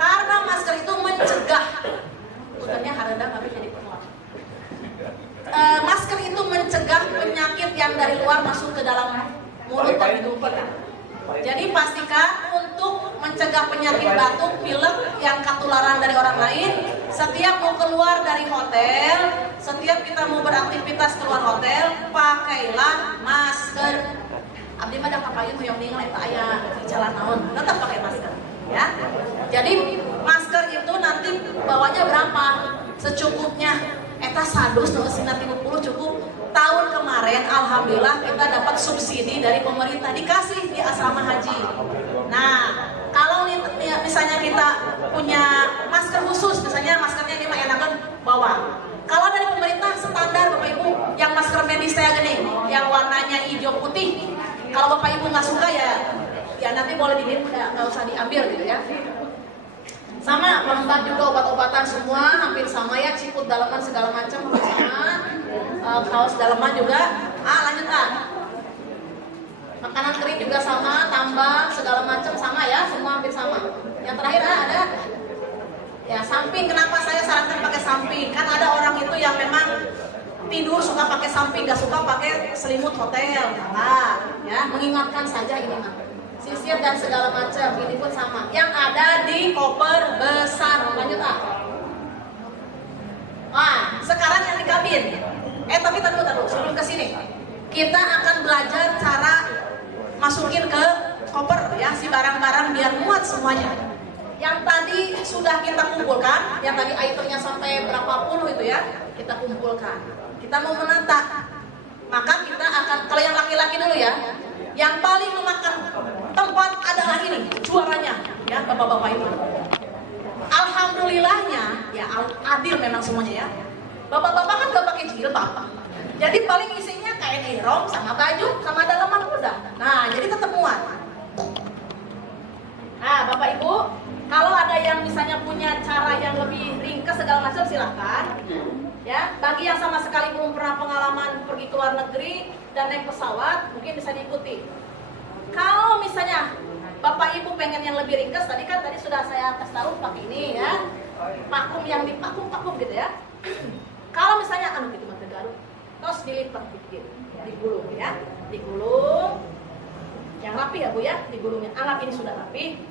Karena masker itu mencegah. Bukannya haradang tapi jadi penguat. Masker itu mencegah penyakit yang dari luar masuk ke dalam mulut dan hidung kita. Jadi pastikan untuk mencegah penyakit batuk, pilek yang ketularan dari orang lain, setiap mau keluar dari hotel, setiap kita mau beraktivitas keluar hotel, pakailah masker. Abdi mah da kapayun hoyong ningali eta aya di jalan naon, tetap pakai masker, ya. Jadi masker itu nanti bawanya berapa? Secukupnya. Eta sadus nu eusina 30 cukup. Tahun kemarin alhamdulillah kita dapat subsidi dari pemerintah, dikasih di asrama haji. Nah, kalau misalnya kita punya masker khusus, misalnya maskernya ini mah enakan bawa. Kalau dari pemerintah standar Bapak Ibu, yang masker medis saya gini, yang warnanya hijau putih. Kalau Bapak Ibu nggak suka ya nanti boleh nggak usah diambil gitu ya. Sama pelengkap juga obat-obatan semua hampir sama ya, ciput dalaman segala macam hampir sama, kaos dalaman juga. Lanjut makanan kering juga sama, tambang segala macam sama ya, semua hampir sama. Yang terakhir ada ya samping. Kenapa saya sarankan pakai samping? Kan ada orang itu yang memang tidur suka pakai samping, nggak suka pakai selimut hotel. Ya mengingatkan saja ini mah. Sisir dan segala macam, ini pun sama. Yang ada di koper besar. Lanjut sekarang yang di kabin. Tapi taruh sebelum ke sini. Kita akan belajar cara masukin ke koper ya si barang-barang biar muat semuanya. Yang tadi sudah kita kumpulkan, yang tadi itemnya sampai berapa puluh itu ya, kita kumpulkan. Kita mau menata. Maka kita akan, kalau yang laki-laki dulu ya, yang paling memakan tempat adalah ini, juaranya ya Bapak-bapak itu. Alhamdulillahnya ya adil memang semuanya ya. Bapak-bapak kan gak pakai jilbab. Jadi paling isinya kain ihram sama baju sama dalaman udah. Nah, jadi tetap muat. Nah, Bapak Ibu, kalau ada yang misalnya punya cara yang lebih ringkas segala macam silahkan. Ya, bagi yang sama sekali belum pernah pengalaman pergi ke luar negeri dan naik pesawat, mungkin bisa diikuti. Kalau misalnya Bapak Ibu pengen yang lebih ringkas, tadi sudah saya kasih tahu pakai ini ya, vakum yang dipakum gitu ya. Kalau misalnya gitu mata garuk, terus dilipat dikit, digulung ya, digulung, yang rapi ya Bu ya, digulungnya. Anggap ini sudah rapi.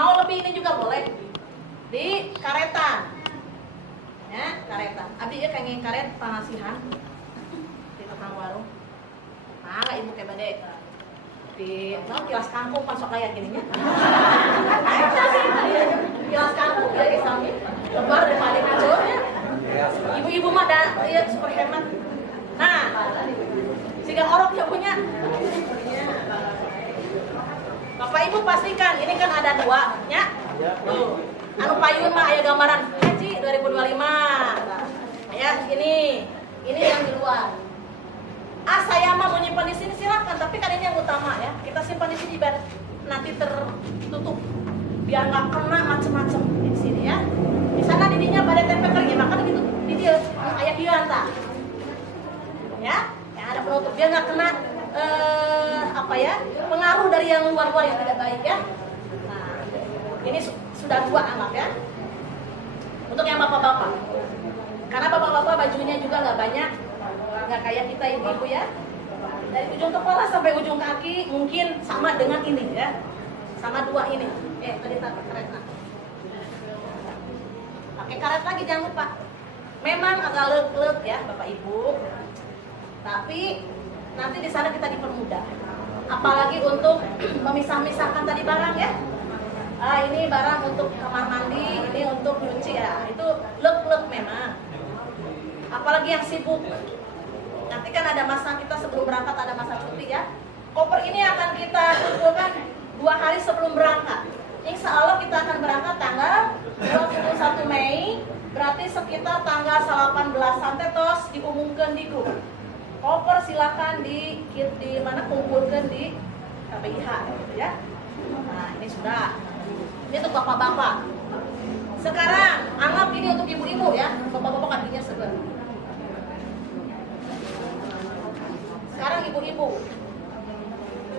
Mau lebih ini juga boleh, di karetan. Ya, karetan. Abdi ya pengen karet pangasihan di tukang warung. Nah, ibu kayak badai. Di kilas kangkung pasok kayak gininya. Kilas kangkung ya di samping. Lebar daripada kacau ya. Ibu-ibu mah ya super hemat. Nah, sigang orok ya punya. Bapak Ibu pastikan ini kan ada dua ya. Anu payun mah aya gambaran haji 2025. Ya, ini yang di luar. Saya mah mau nyimpan di sini silakan, tapi kan ini yang utama ya. Kita simpan di sini biar nanti tertutup. Biar nggak kena macem-macem di sini ya. Di sana didinya pada tempe kering, maka gitu di dia aya dieu tah. Ya, yang ada penutup biar nggak kena pengaruh dari yang luar-luar yang tidak baik ya. Nah, ini sudah dua anggap ya. Untuk yang bapak-bapak, karena bapak-bapak bajunya juga nggak banyak, nggak kayak kita ibu-ibu ya. Dari ujung kepala sampai ujung kaki mungkin sama dengan ini ya, sama dua ini. Tadi pakai karet pakai karet lagi jangan lupa. Memang agak leg-leg ya bapak ibu, tapi nanti di sana kita dipermudah. Apalagi untuk memisah-misahkan tadi barang ya. Ini barang untuk kamar mandi, ini untuk nyuci ya. Itu lek-lek memang. Apalagi yang sibuk. Nanti kan ada masa kita sebelum berangkat ada masa cuti ya. Koper ini akan kita kumpulkan 2 hari sebelum berangkat. Insya Allah kita akan berangkat tanggal 21 Mei. Berarti sekitar tanggal 18 sampai tos diumumkan di grup. Koper silakan di mana kumpulkan di KBIH gitu ya. Nah ini sudah. Ini untuk bapak-bapak. Sekarang anggap ini untuk ibu-ibu ya. Bapak-bapak kakinya seger. Sekarang ibu-ibu.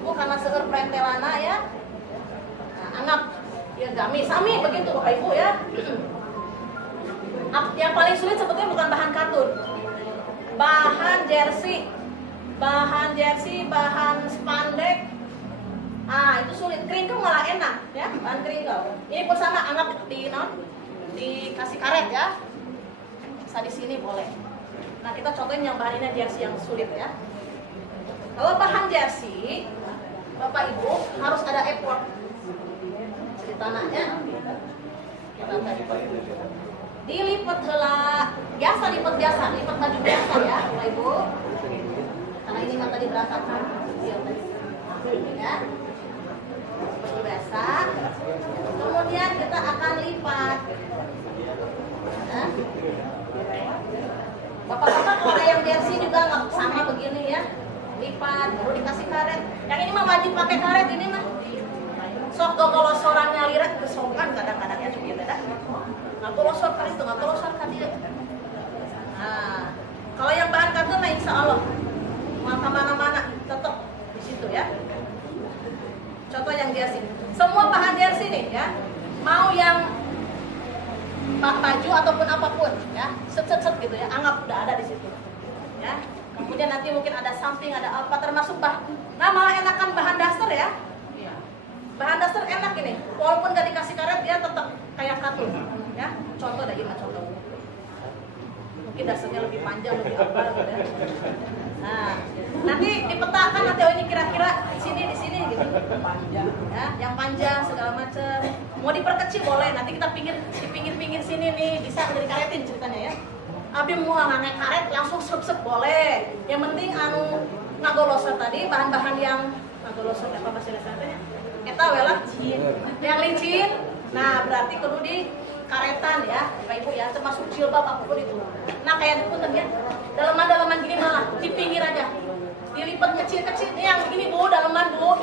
Ibu karena seger prentelana ya. Nah, anggap ya gamis. Sami begitu bapak ibu ya. Yang paling sulit sebetulnya bukan bahan katun. Bahan jersey, bahan spandek. Itu sulit. Kringkel malah enak ya, bahan kringkel. Ini pun sama, anggap dikasih karet ya. Bisa di sini boleh. Nah kita contohin yang bahannya jersey yang sulit ya. Kalau bahan jersey, bapak ibu harus ada effort. Ceritanya kita tadi dilipat hela, lipat baju biasa ya, bapak ibu. Karena ini mah tadi berantakan, ya. Baju biasa. Kemudian kita akan lipat. Ya. Bapak-bapak kalau ada yang jersey juga nggak sama begini ya, lipat, baru dikasih karet. Yang ini mah wajib pakai karet ini mah. Sok kalau sorannya lirat kesokan kadang-kadangnya juga beda. Nggak tolosor kali itu, nggak tolosor kan dia. Nah, kalau yang bahan karton lah insya Allah mau kemana-mana tetap di situ ya. Contoh yang jersey, semua bahan jersey nih ya, mau yang baju ataupun apapun ya, set gitu ya, anggap udah ada di situ ya. Kemudian nanti mungkin ada samping, ada apa termasuk nah malah enakan bahan daster ya. Bahan daster enak ini, walaupun gak dikasih karet dia tetap kayak katun ya. Contoh dah gimana contoh? Mungkin dasternya lebih panjang, lebih apa gitu ya. Nah, nanti dipetakan nanti ini kira-kira di sini gitu. Panjang ya, yang panjang segala macam. Mau diperkecil boleh, nanti kita di pinggir-pinggir sini nih bisa dikaretin ceritanya ya. Abi mau ngangai karet langsung sep boleh. Yang penting ngagolosor tadi bahan-bahan yang ngagolosor apa bahasa Indonesianya? Eta welah yang licin. Nah, berarti kudu di karetan ya, Bapak Ibu ya, termasuk jilbab apapun itu. Nah, kayak punten ya. Dalaman gini malah di pinggir aja. Dilipat kecil-kecil. Ini yang begini Bu, dalaman Bu,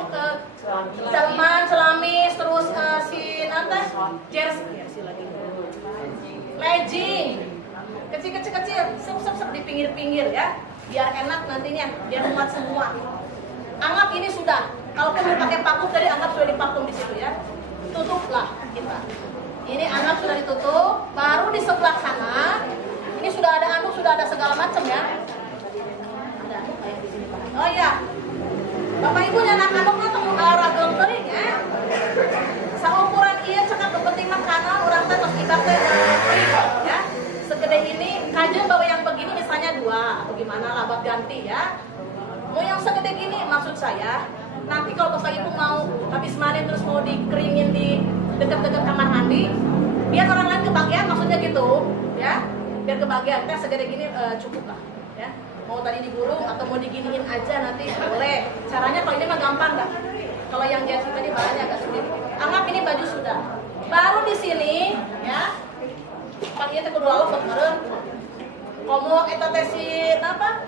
dalaman, selamis, terus jersey lagi. Legging. Kecil-kecil, sep di pinggir-pinggir ya. Biar enak nantinya, biar muat semua. Anggap ini sudah. Kalau kamu pakai vakum tadi anggap sudah divakum di situ ya. Tutuplah kita. Ini anggap sudah ditutup. Baru di sebelah sana, ini sudah ada anduk, sudah ada segala macam ya. Ada anduk kayak di sini Pak. Oh iya. Bapak Ibu nyanak anduknya temu ragam teuing ya. Saukuran ieu cekat penting makanan urang teh tos ibak teh ya. Segede ini kajeun bawa yang begini misalnya 2 atau gimana lah buat ganti ya. Mau yang segede gini maksud saya nanti kalau Bapak Ibu mau habis mandi terus mau dikeringin di dekat-dekat kamar mandi biar orang lain kebagian maksudnya gitu ya, biar kebagian kita segede gini cukup lah ya. Mau tadi digulung atau mau diginiin aja nanti boleh. Caranya kalau ini mah gampang nggak? Kalau yang jersey tadi bahannya agak sulit. Anggap ini baju sudah. Baru di sini ya. Pakai itu kudu lalu kemarin. Komo eta teh si apa?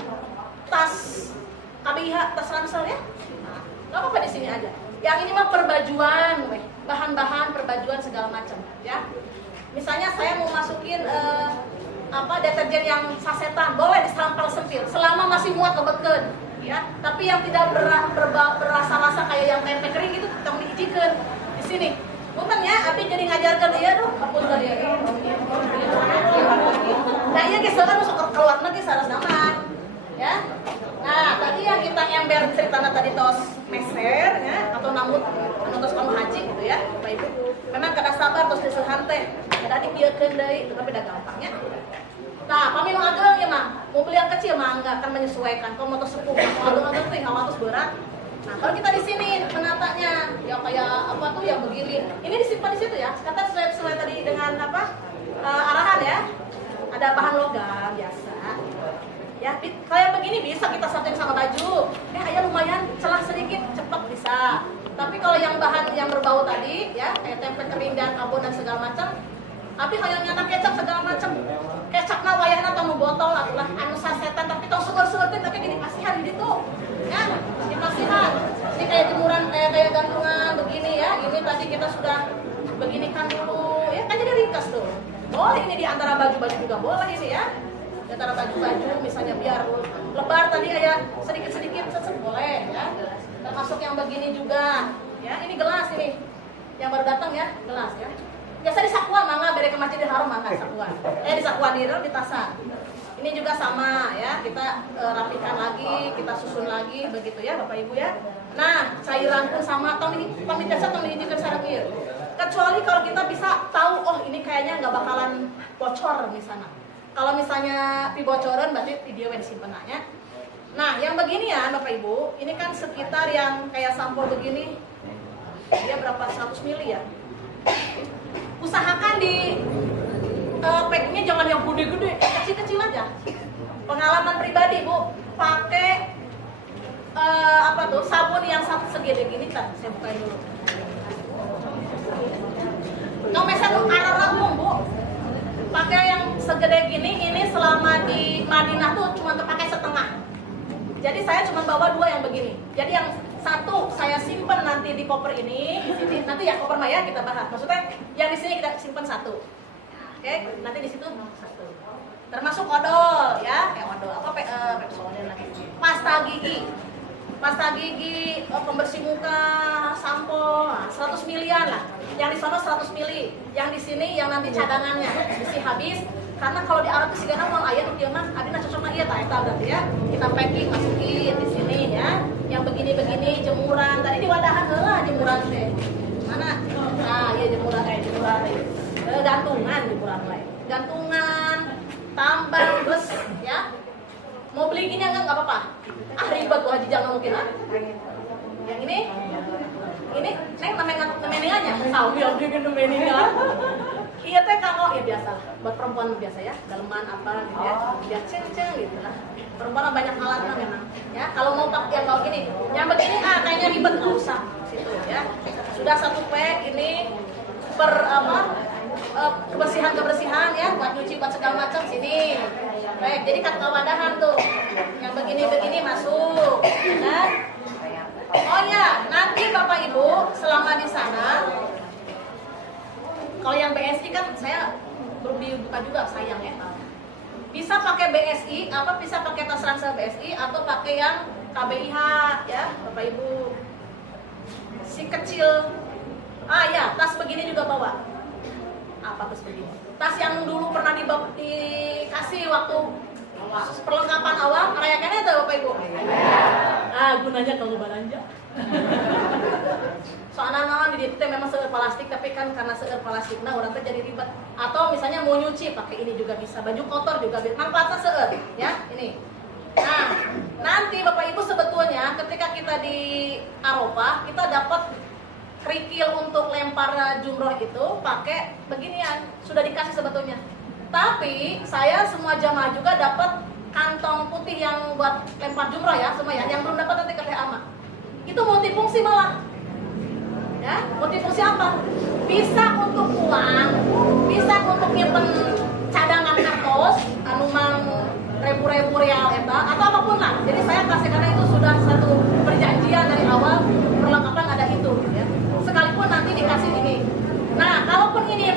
Tas KBIH, tas ransel ya. Gak apa-apa di sini aja. Yang ini mah perbajuan, bahan-bahan perbajuan segala macam, ya. Misalnya saya mau masukin deterjen yang sasetan, boleh disampal sentil, selama masih muat ngebetkeun, ya. Tapi yang tidak berasa-rasa kayak yang tempe kering itu kita diijikan di sini. Punten ya, Abi jadi ngajarkan dia tuh, punten ya. Nah iya geus kan masuk keluar negeri saras nama, ya. Nah, tadi yang kita ember ceritanya tadi tos meser ya atau namut tos kamu haji gitu ya, Bapak Ibu. Memang kada sabar tos disuhan teh. Kada dipieukeun deui, tapi da gampangnya. Nah, pami nu ageng ya mah, mau beli yang kecil mah enggak akan menyesuaikan. Kalau mau tos sepuh, ageng-ageng teh 200 berat. Nah, kalau kita di sini menatanya ya kayak apa tuh? satu yang begini. Ini disimpan di situ ya. Kata sesuai tadi dengan apa arahan ya. Ada bahan logam biasa. Ya, kalau yang begini bisa kita satuin sama baju. Ayah lumayan celah sedikit, cepat bisa. Tapi kalau yang bahan yang berbau tadi, ya kayak tempe kering dan abon dan segala macam, tapi hanya nyata kecap segala macam. Kecapnya wayahna tong botol atulah anu sasetan tapi tong sugar-sugar tapi gini pasihan di situ. Ya, di pasihan. Ini kayak jemuran kayak gantungan begini ya. Ini tadi kita sudah beginikan dulu. Ya kan jadi ringkas tuh. Boleh ini di antara baju-baju juga boleh ini ya. Di antara baju-baju misalnya biar lebar tadi kayak sedikit-sedikit boleh ya. Termasuk yang begini juga. Ya, ini gelas ini. Yang baru datang ya, gelas ya. Biasa di sakuan mangga bere ke masjid haram mangga sakuan. Di sakuan di tasan. Ini juga sama ya, kita rapikan lagi, kita susun lagi begitu ya Bapak Ibu ya. Nah, cairan pun sama pamitiasa tong diizinkan sarakir. Kecuali kalau kita bisa tahu oh ini kayaknya nggak bakalan bocor misalnya. Kalau misalnya dibocoran berarti video yang disimpanannya. Nah, yang begini ya Bapak Ibu, ini kan sekitar yang kayak sampul begini. Dia berapa 100 mili ya? Usahakan di packingnya jangan yang gede-gede, kecil-kecil aja. Pengalaman pribadi Bu, pakai sabun yang segede gini kan, saya bukain dulu. Nomesan arah lambung Bu, pakai yang segede gini, ini selama di Madinah tuh cuma terpakai setengah. Jadi saya cuma bawa 2 yang begini. Jadi yang satu saya simpen nanti di koper ini, di sini. Nanti ya koper Maya kita bahas. Maksudnya yang di sini kita simpen 1. Oke, nanti di situ 1. Termasuk odol ya, odol apa Pepsodent lagi. Pasta gigi. Pasta gigi, pembersih muka, sampo, 100 milian lah. Yang di sana 100 mili. Yang di sini yang nanti cadangannya isi habis. Karena kalau di Arab itu sigana uang ayat dia mah adina cocok mah iya tahu berarti ya. Kita packing masukin di sini ya. Yang begini-begini jemuran. Tadi di wadahan heula jemuran teh. Mana? Nah, ya jemuran jemuran. Gantungan jemuran lain. Gantungan, tambang, bus ya. Mau beli gini enggak apa-apa. Ribet tuh Haji jangan mungkin Yang ini neng namanya tahu ya dia gitu meningan. Iya teh kalau ya biasa buat perempuan biasa ya daleman apa gitu ya biar ceng gitu lah perempuan banyak alatnya memang ya kalau mau tak yang mau gini yang begini kayaknya ribet nggak usah situ ya sudah 1 pack ini per kebersihan ya buat nyuci buat segala macam sini baik jadi kata wadahan tuh yang begini masuk kan oh ya nanti Bapak Ibu selama di sana kalau yang BSI kan saya belum dibuka juga sayang ya. Bisa pakai BSI, bisa pakai tas ransel BSI atau pakai yang KBIH ya, Bapak Ibu. Si kecil. Ya, tas begini juga bawa. Apa tas begini? Tas yang dulu pernah dikasih waktu perlengkapan awal, merayakannya itu Bapak Ibu. Gunanya kalau belanja. Soalnya naon di ditu memang seueur plastik tapi kan karena seueur plastikna orang teh jadi ribet. Atau misalnya mau nyuci pakai ini juga bisa. Baju kotor juga bisa. Manfaatnya seueur ya, ini. Nah, nanti Bapak Ibu sebetulnya ketika kita di Arafah, kita dapat kerikil untuk lempar jumroh itu pakai beginian. Sudah dikasih sebetulnya. Tapi saya semua jamaah juga dapat kantong putih yang buat lempar jumroh ya, semua ya. Yang belum dapat nanti ke ama. Itu multifungsi malah. Ya, multifungsi apa? Bisa untuk uang, bisa untuk nyimpen cadangan kartos, anu mang ribu-ribu real eta atau apapun lah. Jadi saya kasih karena itu sudah satu perjanjian dari awal perlengkapan ada itu ya. Sekalipun nanti dikasih ini. Nah, kalaupun ini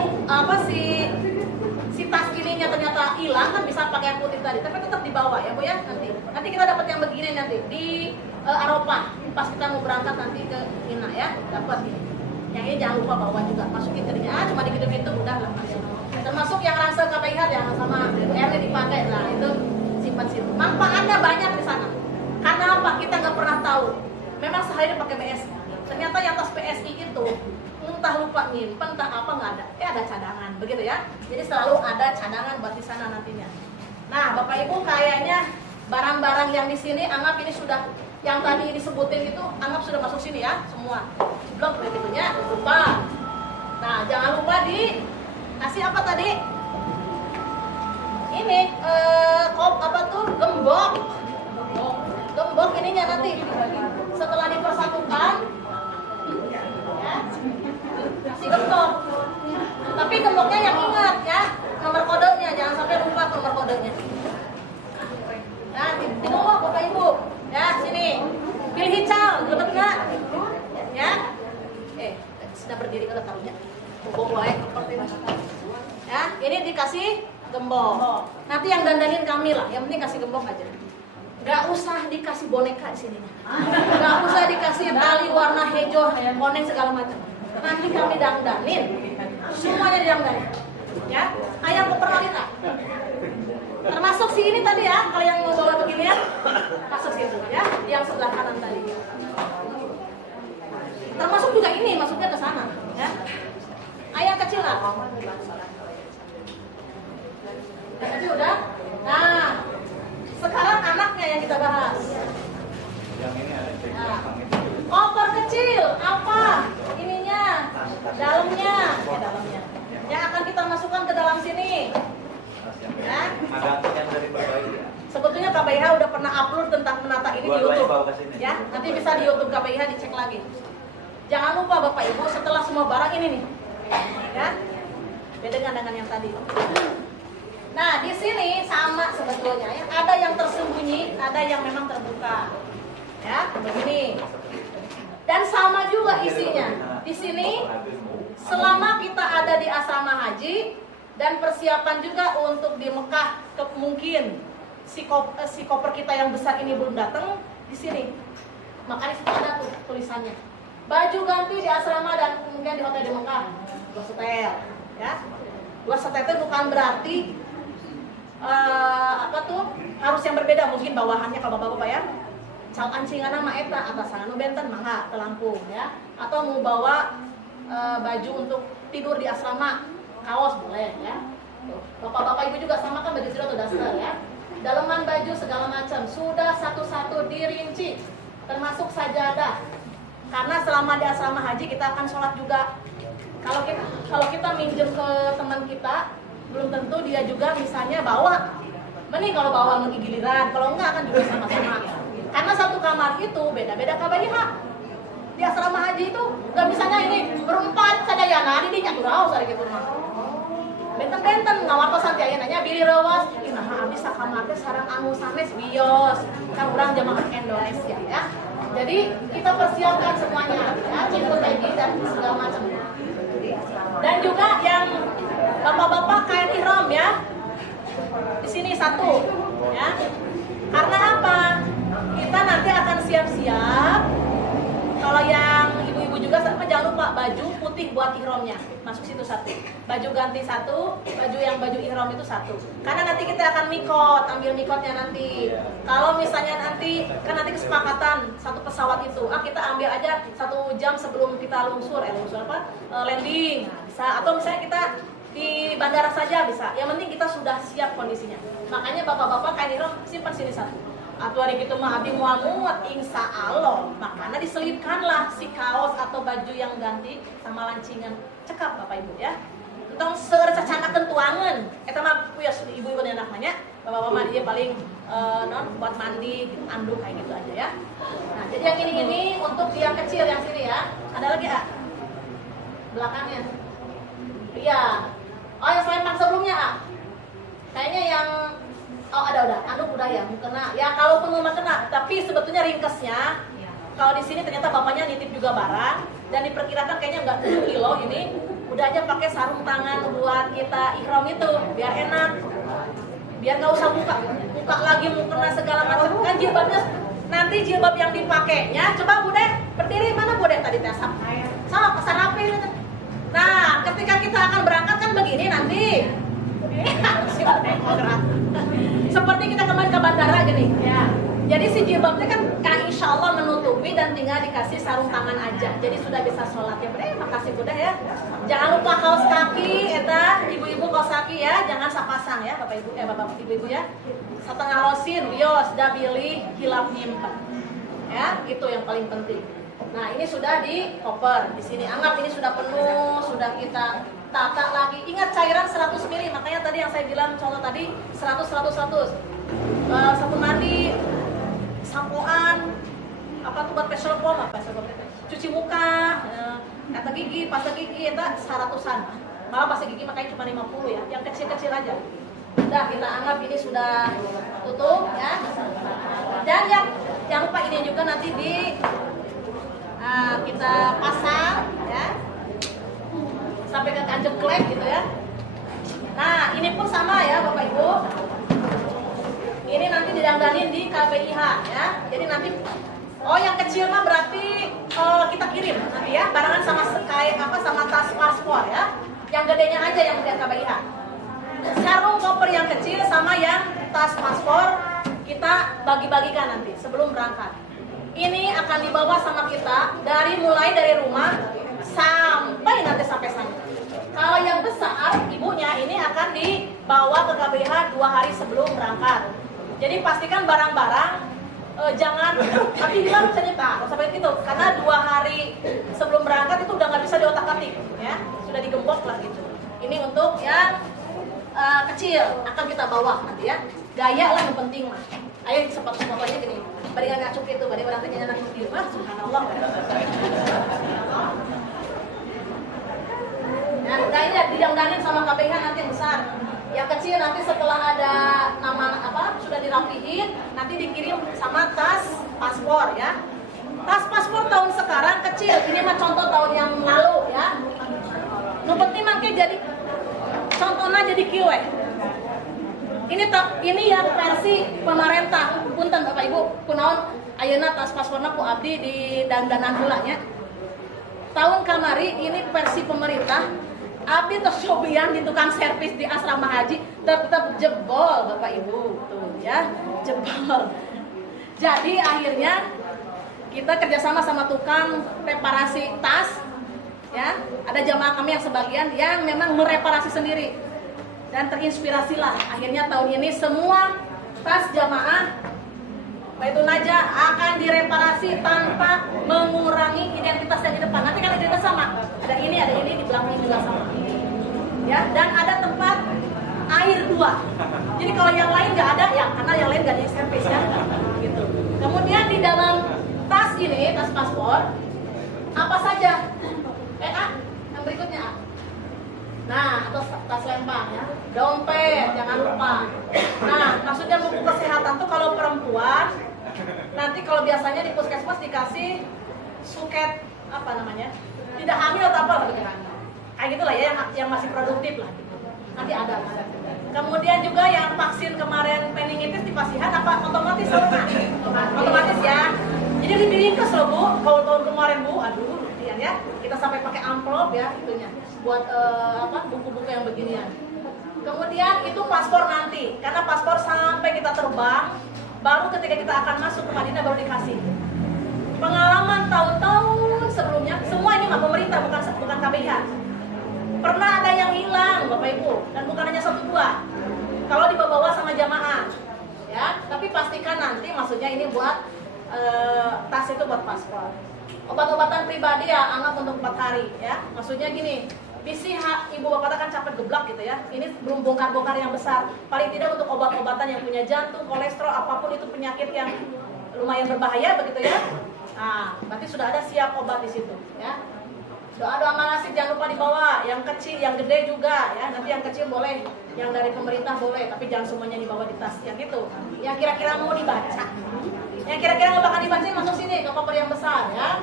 si tas ininya ternyata hilang kan bisa pakai yang putih tadi, tapi tetap dibawa ya Bu ya nanti. Nanti kita dapat yang begini nanti di Arafah pas kita mau berangkat nanti ke Mina ya dapat ini. Yang ini jangan lupa bawa juga masukin ke dia cuma digitu-gitu udah lah masuk. Termasuk yang ransel KPIH yang sama airnya dipakai lah itu simpan situ. Manfaatnya banyak di sana. Karena apa? Kita nggak pernah tahu. Memang sehari pakai BSI. Ternyata yang tas PSI itu entah lupa nyimpen entah apa nggak ada. Ada cadangan begitu ya. Jadi selalu ada cadangan buat di sana nantinya. Nah Bapak Ibu kayaknya barang-barang yang di sini anggap ini sudah yang tadi disebutin itu anggap sudah masuk sini ya semua blok begitunya lupa jangan lupa kasih apa tadi? Ini gembok. Gembok ininya nanti setelah dipersatukan ya, kasih gembok. Tapi gemboknya yang ingat ya, nomor kodenya, jangan sampai lupa nomor kodenya. Nah, ditunggu Bapak Ibu. Ya, sini. Pilih hijau, dapat enggak? Ya. Sudah berdiri kalau tahunya. Bobo wae seperti ini. Ya, ini dikasih gembok. Nanti yang dandanin kami lah, yang penting kasih gembok aja. Gak usah dikasih boneka di sini. Gak usah dikasih tali warna hijau, koneng segala macam. Nanti kami dandanin. Semuanya didandanin. Ya, ayam perkenalin lah. Termasuk si ini tadi ya, kalau yang mau bawa begini ya, masuk situ ya, yang sebelah kanan tadi. Termasuk juga ini, masuknya ke sana ya. Ayam kecil lah. Jadi udah. Nah, sekarang anaknya yang kita bahas. Nah, koper kecil apa? Ininya, dalamnya. Yang akan kita masukkan ke dalam sini. Ya. Sebetulnya KBIH udah pernah upload tentang menata ini di YouTube. Ya, nanti bisa di YouTube KBIH dicek lagi. Jangan lupa Bapak Ibu setelah semua barang ini nih, ya, beda dengan yang tadi. Nah, di sini sama sebetulnya ya. Ada yang tersembunyi, ada yang memang terbuka. Ya, begini. Dan sama juga isinya. Di sini selama kita ada di asrama haji dan persiapan juga untuk di Mekah, mungkin si koper kita yang besar ini belum datang di sini. Makanya situ ada tuh tulisannya. Baju ganti di asrama dan kemudian di hotel di Mekah. 2 setel, ya. 2 setel itu bukan berarti harus yang berbeda, mungkin bawahannya kalau bapak-bapak ya. Cal ancingan nama eta atasan anu benten mangga ke Lampung ya. Atau mau bawa baju untuk tidur di asrama, kaos boleh ya. Bapak-bapak ibu juga sama kan baju sudah atau daster ya. Daleman baju segala macam sudah satu-satu dirinci, termasuk sajadah. Karena selama di asrama haji kita akan sholat juga. Kalau kita minjem ke teman kita, belum tentu dia juga misalnya bawa. Mending kalau bawa lagi giliran, kalau enggak akan juga sama-sama. Karena satu kamar itu beda-beda KBIH. Di asrama haji itu nggak misalnya ini berempat saja ya, nah di dinya kurang usah gitu mah. Benten-benten ngawar kosan teh nanya bili rewas, nah habis kamar teh sareng anu sanes bios. Kan urang jamaah Indonesia ya. Jadi kita persiapkan semuanya ya, jemput ID dan segala macam. Dan juga yang bapak-bapak kain ihram ya. Di sini satu ya. Karena apa? Kita nanti akan siap-siap. Kalau yang ibu-ibu juga jangan lupa baju putih buat ihramnya. Masuk situ satu. Baju ganti satu, baju ihram itu satu. Karena nanti kita akan mikot, ambil mikotnya nanti. Kalau misalnya nanti kesepakatan satu pesawat itu, kita ambil aja 1 jam sebelum kita landing. Nah, bisa. Atau misalnya kita di bandara saja bisa. Yang penting kita sudah siap kondisinya. Makanya bapak-bapak kain ihram simpan sini satu. Atau hari gitu mah abdi muat insya Allah. Makanya diselipkanlah si kaos atau baju yang ganti sama lancingan. Cekap Bapak Ibu ya. Entong serecacanakeun tuangan. Eta mah puas ibu-ibu dan anaknya. Bapak-bapak dia paling buat mandi, gitu, anduk kayak gitu aja ya. Nah, jadi yang ini untuk yang kecil yang sini ya. Ada lagi ah? Belakangnya. Iya. Oh yang selempang sebelumnya ah? Kayaknya yang udah, anduk udah ya, kena. Ya kalau penuh mah kena, tapi sebetulnya ringkesnya. Kalau di sini ternyata bapaknya nitip juga barang dan diperkirakan kayaknya nggak 7 kilo ini. Udah aja pakai sarung tangan buat kita ihram itu, biar enak. Biar nggak usah buka lagi mau kena segala macam. Kan jilbabnya nanti jilbab yang dipakainya. Coba Bude, berdiri mana Bude tadi tes sama pesan rapi. Nah, ketika kita akan berangkat kan begini nanti. Seperti kita kemarin ke bandara gini ya. Jadi si jilbabnya kan insya Allah menutupi dan tinggal dikasih sarung tangan aja. Jadi sudah bisa sholat ya. Makasih Bunda ya. Jangan lupa kaos kaki, eta ibu-ibu kaos kaki ya. Jangan sapasang ya bapak ibu ya. Setengah losin, bios, dabili, hilap nyimpen. Ya, itu yang paling penting. Nah, ini sudah di koper. Di sini anggap ini sudah penuh, sudah kita tata lagi. Ingat cairan 100 ml, makanya tadi yang saya bilang contoh tadi 100. Sabun mandi, sampoan, apa tuh buat facial foam, cuci muka, kata gigi, pasta gigi itu 100-an. Malah pasta gigi makanya cuma 50 ya, yang kecil-kecil aja. Udah kita anggap ini sudah tutup ya. Dan yang jangan lupa ini juga nanti kita pasang ya sampai ke kanjeklek gitu ya. Nah ini pun sama ya Bapak Ibu, ini nanti didandanin di KBIH ya. Jadi nanti yang kecil mah berarti kita kirim nanti ya barengan sama sama tas paspor ya. Yang gedenya aja yang udah KBIH. Sarung koper yang kecil sama yang tas paspor kita bagi-bagikan nanti sebelum berangkat. Ini akan dibawa sama kita mulai dari rumah sampai nanti sampai sana. Kalau yang besar ibunya ini akan dibawa ke KBH 2 hari sebelum berangkat. Jadi pastikan barang-barang jangan tapi bilang cerita sampai gitu karena 2 hari sebelum berangkat itu udah nggak bisa diotak-atik ya, sudah digembok lah gitu. Ini untuk yang kecil akan kita bawa nanti ya. Gaya lah yang penting mah. Ayo sepatu-sepatunya gini. Baringan ngacuk itu, bari orang tanya anak di rumah, subhanallah. Nah, udah ini didangdanin sama KBH nanti yang besar. Yang kecil nanti setelah ada nama sudah dirapihin, nanti dikirim sama tas paspor ya. Tas paspor tahun sekarang kecil, ini mah contoh tahun yang lalu ya. Nu penting mangke jadi contohnya jadi kiwe. Ini yang versi pemerintah. Punten Bapak Ibu, kunaon ayeuna tas pasporna ku abdi di dandanan heula nya. Tahun kamari ini versi pemerintah. Abdi tos cobian di tukang servis di asrama haji tetap jebol Bapak Ibu. Tuh ya, jebol. Jadi akhirnya kita kerjasama sama tukang reparasi tas ya. Ada jamaah kami yang sebagian yang memang mereparasi sendiri. Dan terinspirasilah akhirnya tahun ini semua tas jamaah Baitun Najah akan direparasi tanpa mengurangi identitas yang di depan. Nanti kan identitas sama. Ada ini di belakang juga sama. Ya, dan ada tempat air 2. Jadi kalau yang lain nggak ada ya karena yang lain nggak di servis ya. Gitu. Kemudian di dalam tas ini, tas paspor apa saja? Yang berikutnya A. Nah, atau tas lempang ya, dompet jangan lupa. Nah, maksudnya buku kesehatan tuh kalau perempuan, nanti kalau biasanya di puskesmas dikasih suket tidak hamil atau apa gitu kan? Kayak gitulah ya, yang masih produktif lah. Gitu. Nanti ada. Kemudian juga yang vaksin kemarin meningitis di Pasihan apa otomatis sama? Otomatis ya. Jadi diringkas loh Bu, kalau tahun kemarin Bu, aduh, ya kita sampai pakai amplop ya itunya. Buat buku-buku yang beginian. Kemudian itu paspor nanti, karena paspor sampai kita terbang, baru ketika kita akan masuk ke Madinah baru dikasih. Pengalaman tahun-tahun sebelumnya, semua ini mah pemerintah bukan KBH. Pernah ada yang hilang Bapak Ibu, dan bukan hanya 1-2. Kalau dibawa sama jamaah, ya, tapi pastikan nanti maksudnya ini buat tas itu buat paspor. Obat-obatan pribadi ya anggap untuk 4 hari ya. Maksudnya gini. Bisi ibu bapak kan capek geblak gitu ya. Ini belum bongkar-bongkar yang besar. Paling tidak untuk obat-obatan yang punya jantung, kolesterol, apapun itu penyakit yang lumayan berbahaya begitu ya. Nah, berarti sudah ada siap obat di situ ya. Doa-doa manasik jangan lupa dibawa. Yang kecil, yang gede juga ya. Nanti yang kecil boleh, yang dari pemerintah boleh, tapi jangan semuanya dibawa di tas. Yang itu, yang kira-kira mau dibaca. Yang kira-kira nggak bakal dibaca masuk sini ke koper yang besar ya.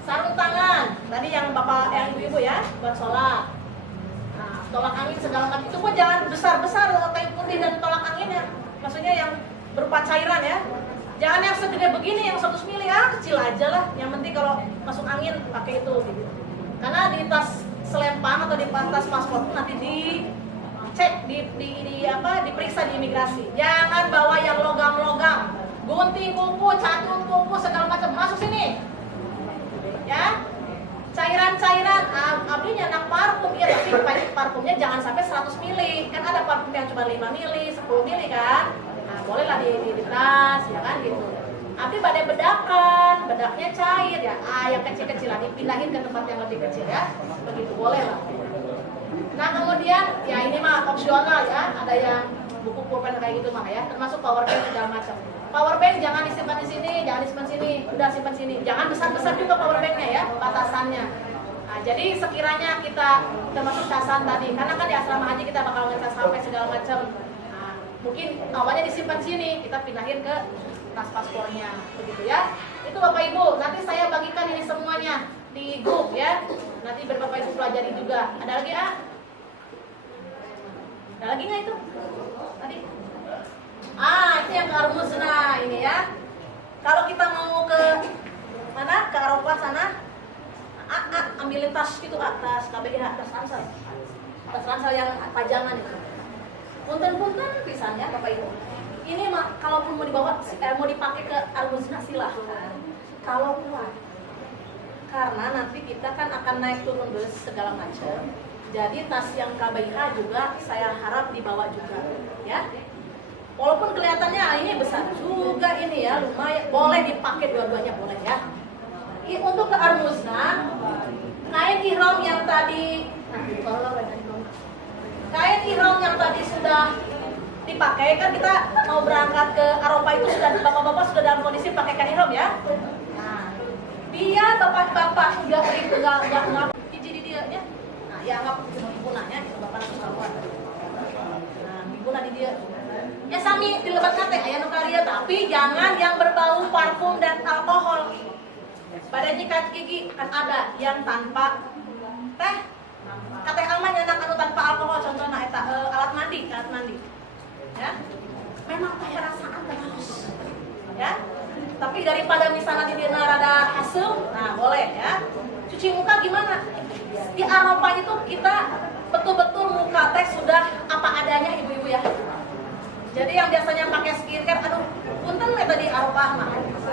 Sarung tangan, tadi yang bapak, yang ibu-ibu ya, buat sholat. Nah, tolak angin segala macam itu pun jangan besar-besar kain putih dan tolak anginnya. Maksudnya yang berupa cairan ya. Jangan yang segede begini, yang 100 mili kecil aja lah. Yang penting kalau masuk angin pakai itu. Gitu. Karena di tas selempang atau di tas paspor itu nanti dicek, diperiksa di imigrasi. Jangan bawa yang logam-logam, gunting kuku, catur kuku segala macam masuk sini. Ya, cairan-cairan, abdi nyanak parfum ya, tapi parfumnya jangan sampai 100 mili. Kan ada parfum yang cuma 5 mili, 10 mili kan. Nah, bolehlah di tas, ya kan gitu. Abdi badai bedakan, bedaknya cair ya. Yang kecil-kecilan dipindahin ke tempat yang lebih kecil ya. Begitu boleh lah. Nah kemudian ya ini mah opsional ya. Ada yang buku pulpen kayak gitu mah ya. Termasuk power bank segala macam. Power bank jangan disimpan di sini, jangan disimpan sini, udah simpan sini. Jangan besar-besar juga power banknya ya, batasannya. Nah, jadi sekiranya kita termasuk casan tadi, karena kan di asrama haji kita bakal ngecas sampai segala macam. Nah, mungkin awalnya disimpan sini, kita pindahin ke tas paspornya, begitu ya. Itu Bapak Ibu, nanti saya bagikan ini semuanya di grup ya. Nanti biar Bapak Ibu pelajari juga. Ada lagi Ada lagi nggak itu? Tadi? Itu yang ke Armusna ini ya. Kalau kita mau ke mana? Ke Arafah sana, ambilin tas gitu, tas KBIH, tas ransel yang pajangan itu. Punten-punten pisannya Bapak Ibu. Ini kalaupun mau dibawa, mau dipakai ke Armusna silahkan. Kalau kuat, karena nanti kita kan akan naik turun bus segala macam. Jadi tas yang KBIH juga saya harap dibawa juga, ya. Walaupun kelihatannya ini besar juga ini ya, lumayan, boleh dipakai dua-duanya boleh ya. Untuk ke Armusna, kain ihram yang tadi, kain ihram yang tadi sudah dipakai, kan kita mau berangkat ke Arafah itu sudah bapak-bapak sudah dalam kondisi pakai kain ihram ya. Nah, biar bapak-bapak nggak hiji di dia ya. Nah, ya anggap ibu nanya, bapak langsung keluar. Nah, ibu di dia. Ya sami dilebatkan teh aya nu karya, tapi jangan yang berbau parfum dan alkohol. Pada nyikat gigi kan ada yang tanpa teh. Kata aman yang anu tanpa alkohol, contohnya eta alat mandi. Ya. Memang kayak rasaan terus. Ya. Tapi daripada misalnya di dina rada asem, nah boleh ya. Cuci muka gimana? Di Arafah itu kita betul-betul muka teh sudah apa adanya ibu-ibu ya. Jadi yang biasanya pakai skincare, aduh, punten ya tadi Arafah mah.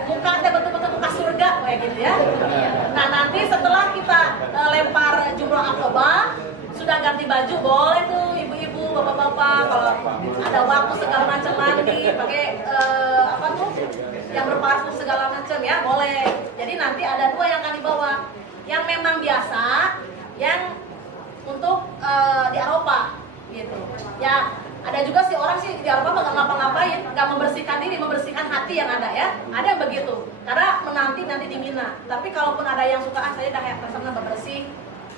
Muka teh betul-betul muka surga kayak gitu ya. Nah, nanti setelah kita lempar jumroh Aqabah, sudah ganti baju, boleh tuh ibu-ibu, bapak-bapak kalau ada waktu segala macam mandi, pakai apa tuh? Yang berparfum segala macam ya, boleh. Jadi nanti ada dua yang akan dibawa. Yang memang biasa, yang untuk di Arafah gitu. Ya, ada juga sih orang sih di Arafah nggak ngapa-ngapain, nggak membersihkan diri, membersihkan hati yang ada ya. Ada yang begitu. Karena menanti nanti di Mina. Tapi kalaupun ada yang suka saya dah kayak terserah bebersih,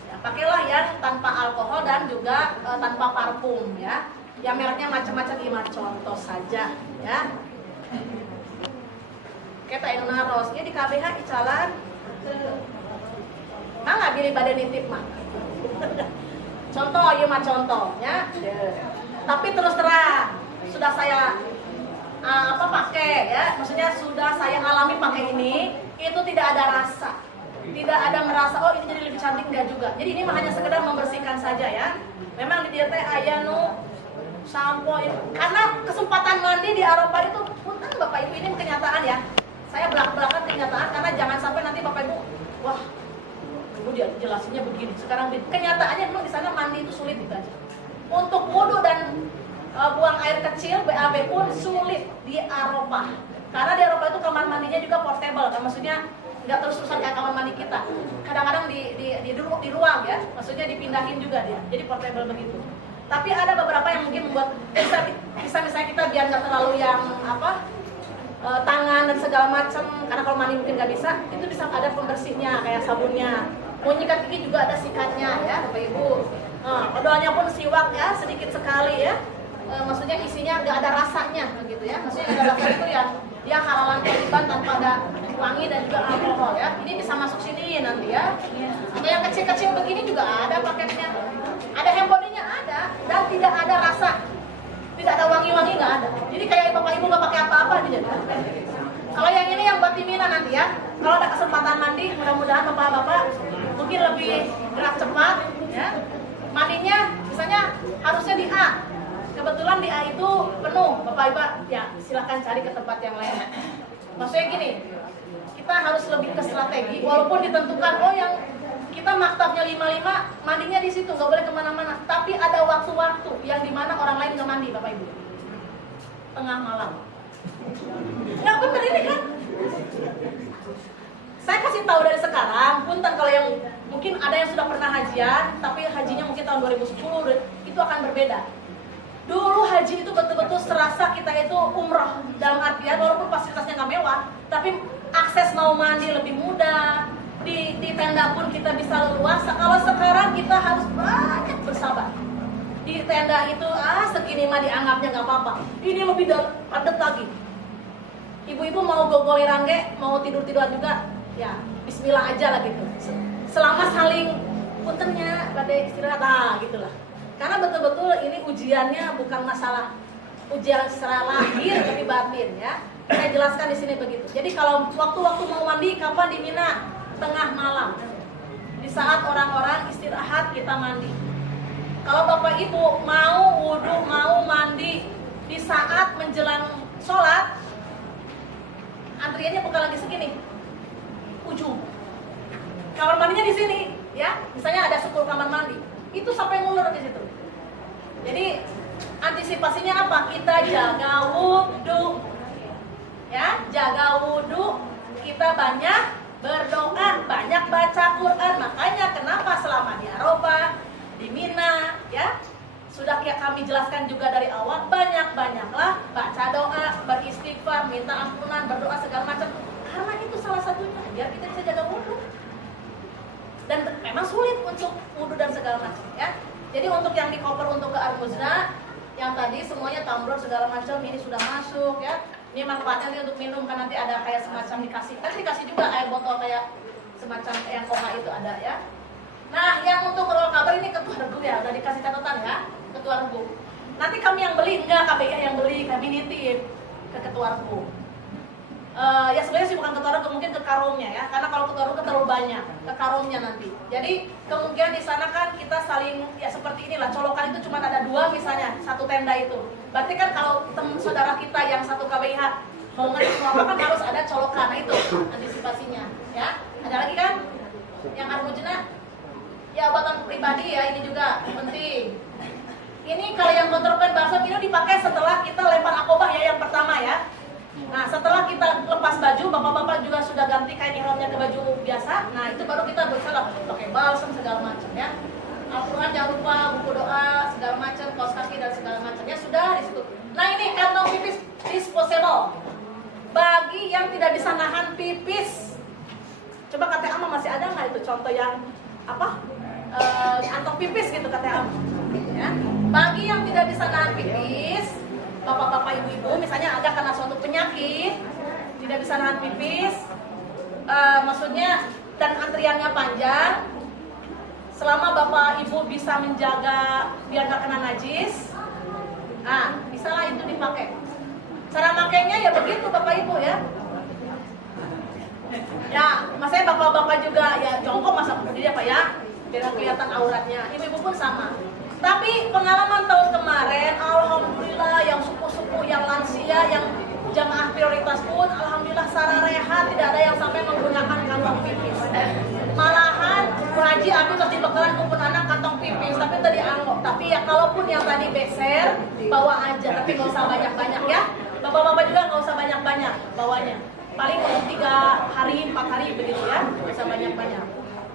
ya, pakailah yang tanpa alkohol dan juga tanpa parfum ya. Yang mereknya macam-macam, lima contoh saja ya. Kita yang naros, ya di KBH icalan. Mangga pilih badan nitip mah. Contoh, ya mah contohnya. Tapi terus terang sudah saya pakai ya, maksudnya sudah saya alami pakai ini, itu tidak ada rasa, tidak ada merasa oh ini jadi lebih cantik, enggak juga. Jadi ini hanya sekedar membersihkan saja ya. Memang di dia teh aya nu sampo, karena kesempatan mandi di Arafah itu punten Bapak Ibu, ini kenyataan ya. Saya belak-belakan kenyataan karena jangan sampai nanti Bapak Ibu wah Ibu dia jelasinnya begini. Sekarang kenyataannya memang di sana mandi itu sulit gitu aja. Untuk wudu dan buang air kecil BAB pun sulit di Arafah. Karena di Arafah itu kamar mandinya juga portable, kan maksudnya nggak terus-terusan kayak kamar mandi kita. Kadang-kadang di ruang ya, maksudnya dipindahin juga dia. Jadi portable begitu. Tapi ada beberapa yang mungkin membuat bisa misalnya kita biar nggak terlalu yang tangan dan segala macam, karena kalau mandi mungkin nggak bisa, itu bisa ada pembersihnya kayak sabunnya. Mau nyikat gigi juga ada sikatnya ya Bapak Ibu. Odolnya pun siwak ya, sedikit sekali ya. Maksudnya isinya nggak ada rasanya begitu ya. Maksudnya ada rasa itu ya dia halalan keriban tanpa ada wangi dan juga alkohol ya. Ini bisa masuk sini nanti ya. Atau yang kecil-kecil begini juga ada paketnya. Ada handphonenya ada dan tidak ada rasa. Tidak ada wangi-wangi, nggak ada. Jadi kayak Bapak Ibu nggak pakai apa-apa dia. Kalau yang ini yang buat timina nanti ya. Kalau ada kesempatan mandi, mudah-mudahan Bapak-bapak mungkin lebih gerak cepat ya. Mandinya misalnya harusnya di A. Kebetulan di A itu penuh, Bapak Ibu ya silahkan cari ke tempat yang lain. Maksudnya gini, kita harus lebih ke strategi. Walaupun ditentukan yang kita maktabnya 55, mandinya di situ, nggak boleh kemana-mana. Tapi ada waktu-waktu yang dimana orang lain nggak mandi, Bapak Ibu. Tengah malam. Nggak bener ini kan? Saya kasih tahu dari sekarang, punten kalau yang mungkin ada yang sudah pernah hajian, tapi hajinya mungkin tahun 2010, itu akan berbeda. Dulu haji itu betul-betul serasa kita itu umroh, dalam artian walaupun fasilitasnya nggak mewah, tapi akses mau mandi lebih mudah, di tenda pun kita bisa leluasa. Kalau sekarang kita harus banyak bersabar. Di tenda itu segini mah dianggapnya nggak apa-apa, ini lebih padat lagi. Ibu-ibu mau gogoliran mau tidur-tiduran juga, ya bismillah aja lah gitu. Selama saling puntennya pada istirahat gitulah. Karena betul-betul ini ujiannya bukan masalah ujian secara lahir tapi batin ya. Saya jelaskan di sini begitu. Jadi kalau waktu-waktu mau mandi kapan di Mina? Tengah malam. Di saat orang-orang istirahat kita mandi. Kalau Bapak Ibu mau wudhu, mau mandi di saat menjelang sholat, antriannya bukan lagi segini, ujung. Kamar mandinya di sini, ya. Misalnya ada 10 kamar mandi, itu sampai ngulur di situ. Jadi antisipasinya apa? Kita jaga wudhu, ya, jaga wudhu. Kita banyak berdoa, banyak baca Quran. Makanya kenapa selama di Arafah, di Mina, ya, sudah kayak kami jelaskan juga dari awal, banyak-banyaklah baca doa, beristighfar, minta ampunan, berdoa segala macam. Karena itu salah satunya, biar kita bisa jaga wudhu. Dan memang sulit untuk wudhu dan segala macam, ya. Jadi untuk yang di koper untuk ke Al-Muzna, yang tadi semuanya tumbler segala macam ini sudah masuk, ya. Ini manfaatnya nih untuk minum, kan nanti ada kayak semacam dikasih juga air botol kayak semacam yang koka itu ada, ya. Nah, yang untuk roll cover ini ketua regu ya, udah dikasih catatan ya, ketua regu. Nanti kami yang beli, enggak KBI yang beli, kami nitip ke ketua regu. Ya sebenarnya sih bukan ketua regu, mungkin ke karungnya ya, karena kalau ketua regu terlalu banyak, ke karungnya nanti. Jadi kemungkinan di sana kan kita saling ya seperti inilah, colokan itu cuma ada 2 misalnya, satu tenda itu. Berarti kan kalau teman saudara kita yang satu KBIH mau ngasih apa kan harus ada colokan, nah itu antisipasinya ya. Ada lagi kan yang Armujna? Ya obatan pribadi ya, ini juga penting. Ini kalau yang kontropen balsam ini dipakai setelah kita lempar akobah ya, yang pertama ya. Nah setelah kita lepas baju, bapak-bapak juga sudah ganti kain ihramnya ke baju biasa. Nah itu baru kita berusaha pakai balsam segala macam ya. Al-Quran jangan lupa, buku doa segala macam, kaos kaki dan segala macam ya sudah di situ. Nah ini kantong pipis disposable bagi yang tidak bisa nahan pipis. Coba kata Ama masih ada nggak itu contoh yang apa? Kantong pipis gitu kata Ama. Ya. Bagi yang tidak bisa nahan pipis, bapak-bapak ibu-ibu misalnya ada karena suatu penyakit tidak bisa nahan pipis, maksudnya dan antriannya panjang, selama bapak ibu bisa menjaga biar nggak kena najis, bisa lah itu dipakai. Cara makainya ya begitu bapak ibu ya. Ya, maksudnya bapak-bapak juga ya jongkok masa berdiri apa ya, biar kelihatan auratnya. Ibu-ibu pun sama. Tapi pengalaman tahun kemarin, alhamdulillah yang suku-suku, yang lansia, yang jamaah prioritas pun, alhamdulillah secara rehat tidak ada yang sampai menggunakan kantong pipis. Malahan Bu Haji Abi terus dibekalan kumpul anak kantong pipis, tapi tadi angkot. Tapi ya kalaupun yang tadi beser, bawa aja, tapi nggak usah banyak-banyak ya. Bapak-bapak juga nggak usah banyak-banyak bawanya. Paling 3 hari, 4 hari begitu ya, nggak usah banyak-banyak.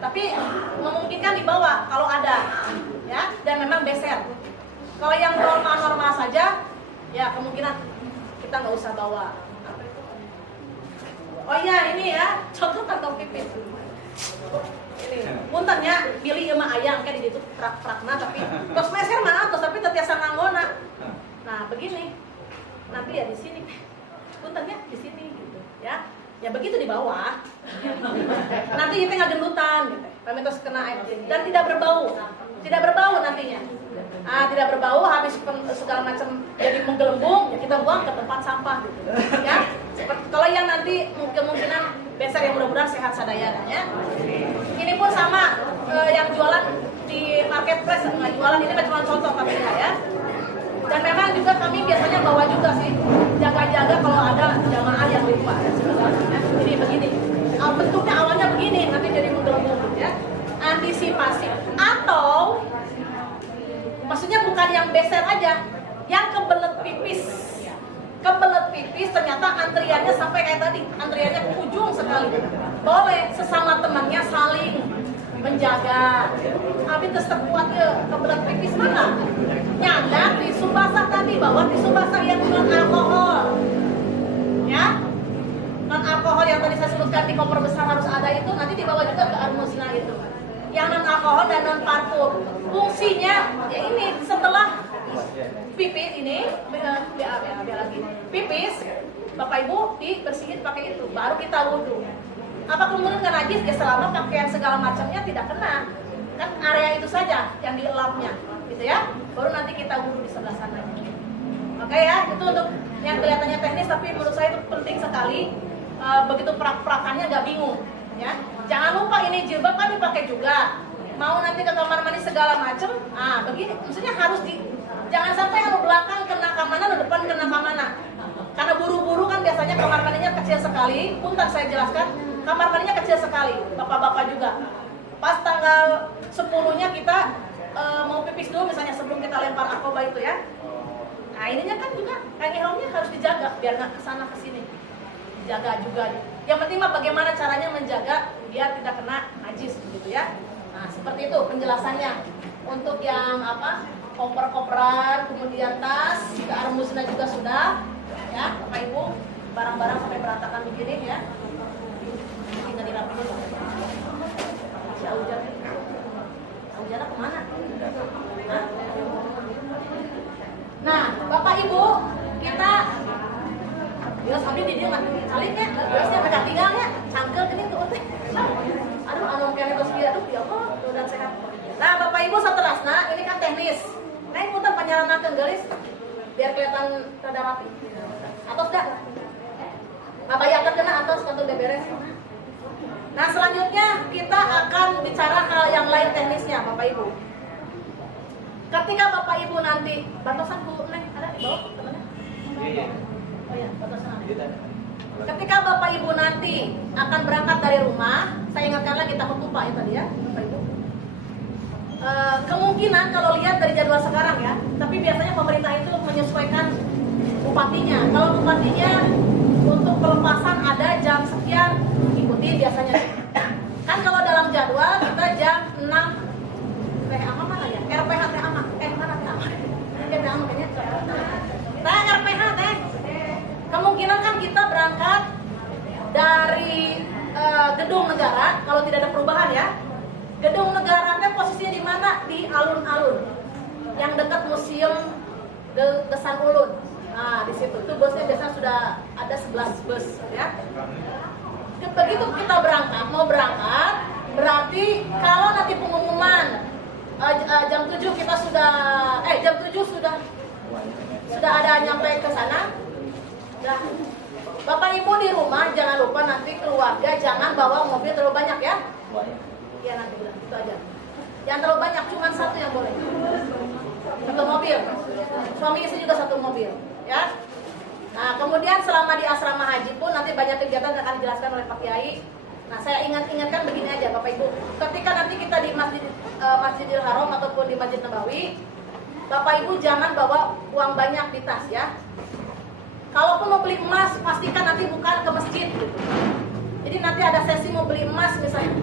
Tapi memungkinkan dibawa kalau ada. Ya, dan memang beser. Kalau yang normal-normal saja, ya kemungkinan kita nggak usah bawa. Oh iya ini ya, contoh kantong pipis. Ini, puntennya pilih sama ayang kayak di situ prak-prakna tapi tos meser mah tos tapi tetiasa nganggona. Nah begini, nanti ya di sini, puntennya di sini gitu, ya. Ya begitu di bawah. Nanti kita nggak gendutan, gitu. Pamitos kena air dan tidak berbau. Tidak berbau nantinya. Tidak berbau, habis segala macam jadi menggelembung, ya kita buang ke tempat sampah gitu. Ya. Seperti kalau yang nanti kemungkinan besar yang mudah-mudahan sehat sadayana ya. Ini pun sama yang jualan di marketplace nggak jualan ini cuma contoh tapi ya. Dan memang juga kami biasanya bawa juga sih, jaga-jaga kalau ada jamaah yang lupa ya sebenarnya. Jadi begini, bentuknya awalnya begini, nanti jadi menggelembung ya. Antisipasi atau maksudnya bukan yang beser aja, yang kebelet pipis ternyata antriannya sampai kayak tadi, antriannya ke ujung sekali. boleh sesama temannya saling menjaga. Tapi tetap kuat ya kebelet pipis mana? Nyadar tisu basah tadi, bawa tisu basah yang non alkohol. Ya, non alkohol yang tadi saya sebutkan di koper besar harus ada itu, nanti dibawa juga ke armusna itu. Yang non alkohol dan non parfum. Fungsinya ya ini setelah pipis ini, biar lagi pipis, Bapak Ibu dibersihin pakai itu, baru kita wudhu. Apa kemudian nggak najis? Ya selama pakaian segala macamnya tidak kena, kan area itu saja yang dielapnya, gitu ya. Baru nanti kita wudhu di sebelah sana. Oke ya, itu untuk yang kelihatannya teknis, tapi menurut saya itu penting sekali. Begitu perakannya nggak bingung, ya. Jangan lupa ini jilbab kan dipakai juga. Mau nanti ke kamar mandi segala macam, begini, maksudnya harus jangan sampai yang belakang kena ke mana, depan kena ke mana. Karena buru-buru kan biasanya kamar mandinya kecil sekali. Punten saya jelaskan, kamar mandinya kecil sekali, bapak-bapak juga. Pas tanggal 10-nya kita mau pipis dulu misalnya sebelum kita lempar akobah itu ya. Nah ininya kan juga kain ihramnya harus dijaga biar nggak kesana kesini. Dijaga juga. Yang penting mah bagaimana caranya menjaga biar tidak kena najis gitu ya. Nah seperti itu penjelasannya. Untuk yang koper-koperan, kemudian tas, ke armusna juga sudah. Ya, Bapak Ibu, barang-barang sampai berantakan begini ya. Tinggal dirapiin. Si Aujana kemana? Hah? Nah, Bapak Ibu, kita bios abdi di dia salin ya, biosnya ada tinggal ya, cangkel gini tuh. Aduh, anu kene tos kieu aduh ya Allah, dan sehat. Nah, Bapak Ibu seterusnya ini kan teknis. Nah, ini punten panyarannakeun geulis biar kelihatan rada rapi. Atau sudah? Ngabayakeun kena atau kantor beberes. Nah, selanjutnya kita akan bicara hal yang lain teknisnya, Bapak Ibu. Ketika Bapak Ibu nanti batasan Bu Neng ada di bawah temannya? Iya. Oh iya, batasan. Ketika Bapak Ibu nanti akan berangkat dari rumah, saya ingatkan lagi takut lupa ya tadi ya, Bapak Ibu. Kemungkinan kalau lihat dari jadwal sekarang ya, tapi biasanya pemerintah itu menyesuaikan bupatinya. Kalau bupatinya untuk pelepasan ada jam sekian, ikuti biasanya. Kan kalau dalam jadwal kita jam 6 mana ya? RPH teh ama. Mana teh ama? Teh ama kayaknya. Nah, RPH teh. Kemungkinan kan kita berangkat dari gedung negara kalau tidak ada perubahan ya. Gedung negara teh posisinya di mana? Di alun-alun. Yang dekat museum Gesan Ulun. Nah, di situ tuh busnya biasanya sudah ada 11 bus ya. Begitu kita berangkat, mau berangkat, berarti kalau nanti pengumuman jam 7 kita jam 7 sudah ada nyampe ke sana. Nah, Bapak Ibu di rumah jangan lupa nanti keluarga jangan bawa mobil terlalu banyak ya. Iya nanti bilang itu aja. Jangan terlalu banyak, cuma satu yang boleh. Satu mobil. Suami istri juga satu mobil, ya. Nah, kemudian selama di asrama haji pun nanti banyak kegiatan yang akan dijelaskan oleh Pak Kiai. Nah, saya ingatkan begini aja Bapak Ibu. Ketika nanti kita di Masjidil Haram ataupun di Masjid Nabawi, Bapak Ibu jangan bawa uang banyak di tas ya. Kalaupun mau beli emas, pastikan nanti bukan ke masjid gitu. Jadi nanti ada sesi mau beli emas misalnya.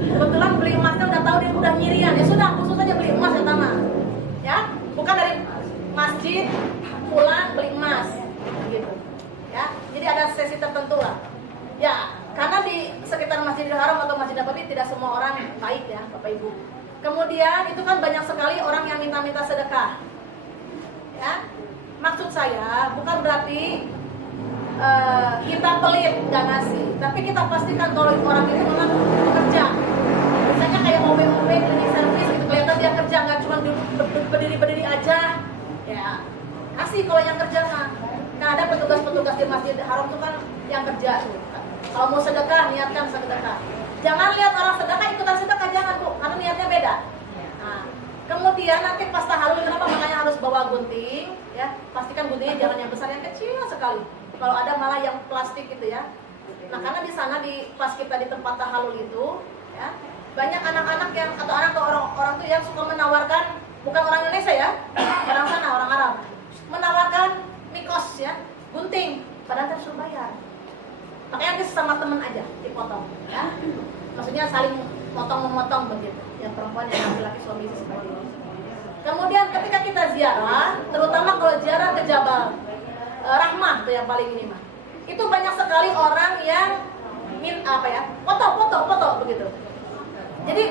Kebetulan beli emasnya udah tahu dia udah nyirian, ya sudah khusus aja beli emas ya Tama. Ya, bukan dari masjid pulang beli emas gitu. Ya, jadi ada sesi tertentu lah. Ya, karena di sekitar Masjidil Haram atau Masjid Nabawi tidak semua orang baik ya, Bapak Ibu. Kemudian itu kan banyak sekali orang yang minta-minta sedekah. Ya. Maksud saya bukan berarti kita pelit nggak ngasih, tapi kita pastikan kalau orang itu memang kerja. Misalnya kayak OB klinik servis gitu, kelihatan dia kerja, nggak cuma berdiri aja. Ya, kasih kalau yang kerja mah. Nah, ada petugas-petugas di Masjidil Haram itu kan yang kerja. Kalau mau sedekah, niatkan sedekah. Jangan lihat orang sedekah ikutan sedekah, jangan Bu, karena niatnya beda. Nah, kemudian nanti pas tahalul kenapa makanya harus bawa gunting, ya pastikan guntingnya jangan yang besar, yang kecil sekali. Kalau ada malah yang plastik gitu ya. Nah, karena di sana pas kita di tempat tahalul itu, ya banyak anak-anak yang atau orang tuh yang suka menawarkan, bukan orang Indonesia ya, orang sana, orang Arab, menawarkan mikos ya, gunting, padahal harus bayar. Makanya nanti sama temen aja dipotong. yang perempuan yang laki-laki suami istri seperti ini. Kemudian ketika kita ziarah, terutama kalau ziarah ke Jabal Rahmah tuh yang paling ini mah, itu banyak sekali orang yang foto begitu. Jadi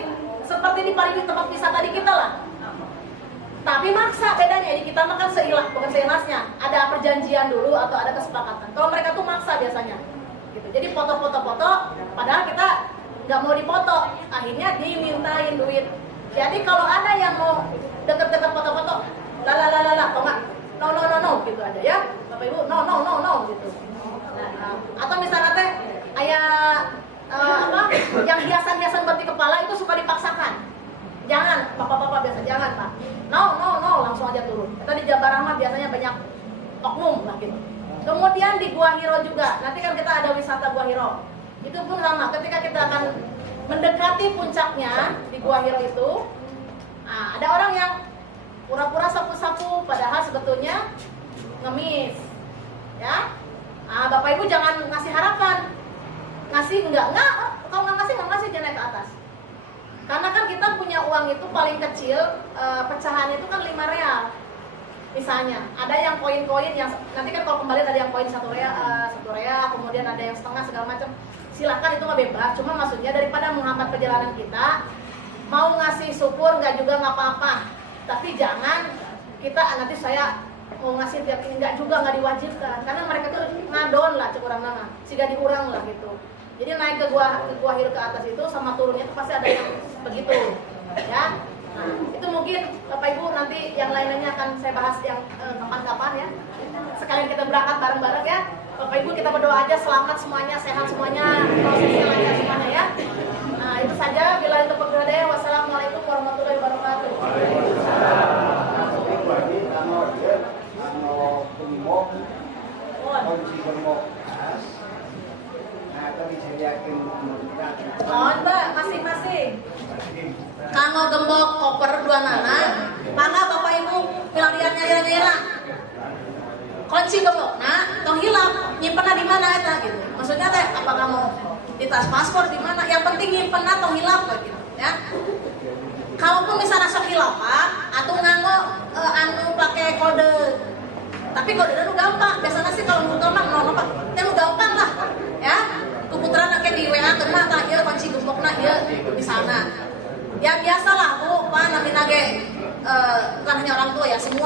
seperti di paling tempat wisata di kita lah. Tapi maksa bedanya, di kita makan seilah, bukan seilasnya. Ada perjanjian dulu atau ada kesepakatan. Kalau mereka tuh maksa biasanya. Gitu. Jadi foto-foto, padahal kita nggak mau dipoto. Akhirnya dimintain duit. Jadi kalau ada yang mau deket-deket foto-foto, kok nggak? No, gitu aja ya. Bapak Ibu, no, gitu. Atau misalnya teh, yang hiasan-hiasan buat di kepala itu suka dipaksakan. Jangan, bapak-bapak biasa jangan Pak. No, langsung aja turun. Kita di Jabal Rahmah biasanya banyak oknum lah gitu. Kemudian di Gua Hiro juga, nanti kan kita ada wisata Gua Hiro. Itu pun sama, ketika kita akan mendekati puncaknya di Gua Hiro itu, ada orang yang pura-pura sapu-sapu, padahal sebetulnya ngemis. Ya, Bapak Ibu jangan ngasih harapan. Ngasih enggak, kalau nggak ngasih jangan naik ke atas. Karena kan kita punya uang itu paling kecil, pecahannya itu kan 5 real. Misalnya, ada yang koin-koin yang nanti kan kalau kembali ada yang koin 1 real, kemudian ada yang setengah segala macam. Silakan itu mah bebas. Cuma maksudnya daripada menghambat perjalanan kita, mau ngasih syukur nggak juga nggak apa-apa. Tapi jangan kita nanti saya mau ngasih tiap ini nggak diwajibkan. Karena mereka tuh ngadon lah cekurang nama, siga diurang lah gitu. Jadi naik ke gua Hiro ke atas itu sama turunnya itu pasti ada yang begitu, ya. Nah, itu mungkin Bapak Ibu nanti yang lainnya akan saya bahas yang kapan-kapan ya. Sekalian kita berangkat bareng-bareng ya. Bapak Ibu kita berdoa aja selamat semuanya, sehat semuanya, prosesnya lancar semuanya ya. Nah itu saja. Bila itu berdoa. Wassalamualaikum warahmatullahi wabarakatuh. Mbak, masing-masing. Kanggo gembok koper 2 nana, mangga Bapak Ibu pilarian nyaya-nyaya. Kunci gembok, tong hilang, nyimpennya di mana eta gitu. Maksudnya teh apa kamu di tas paspor di mana? Yang penting nyimpennya tong hilang gitu, ya. Kalaupun misalnya sok hilafah, atau nganggo anu pakai kode. Tapi kode itu gampang. Biasanya sih kalau muncul mah Pak. Itu gampang lah, ya. Keputeran akeh di WA kena tah ieu kunci gembokna ieu di sana. Ya biasalah Bu, Pak namina ge bukan hanya orang tua ya, semua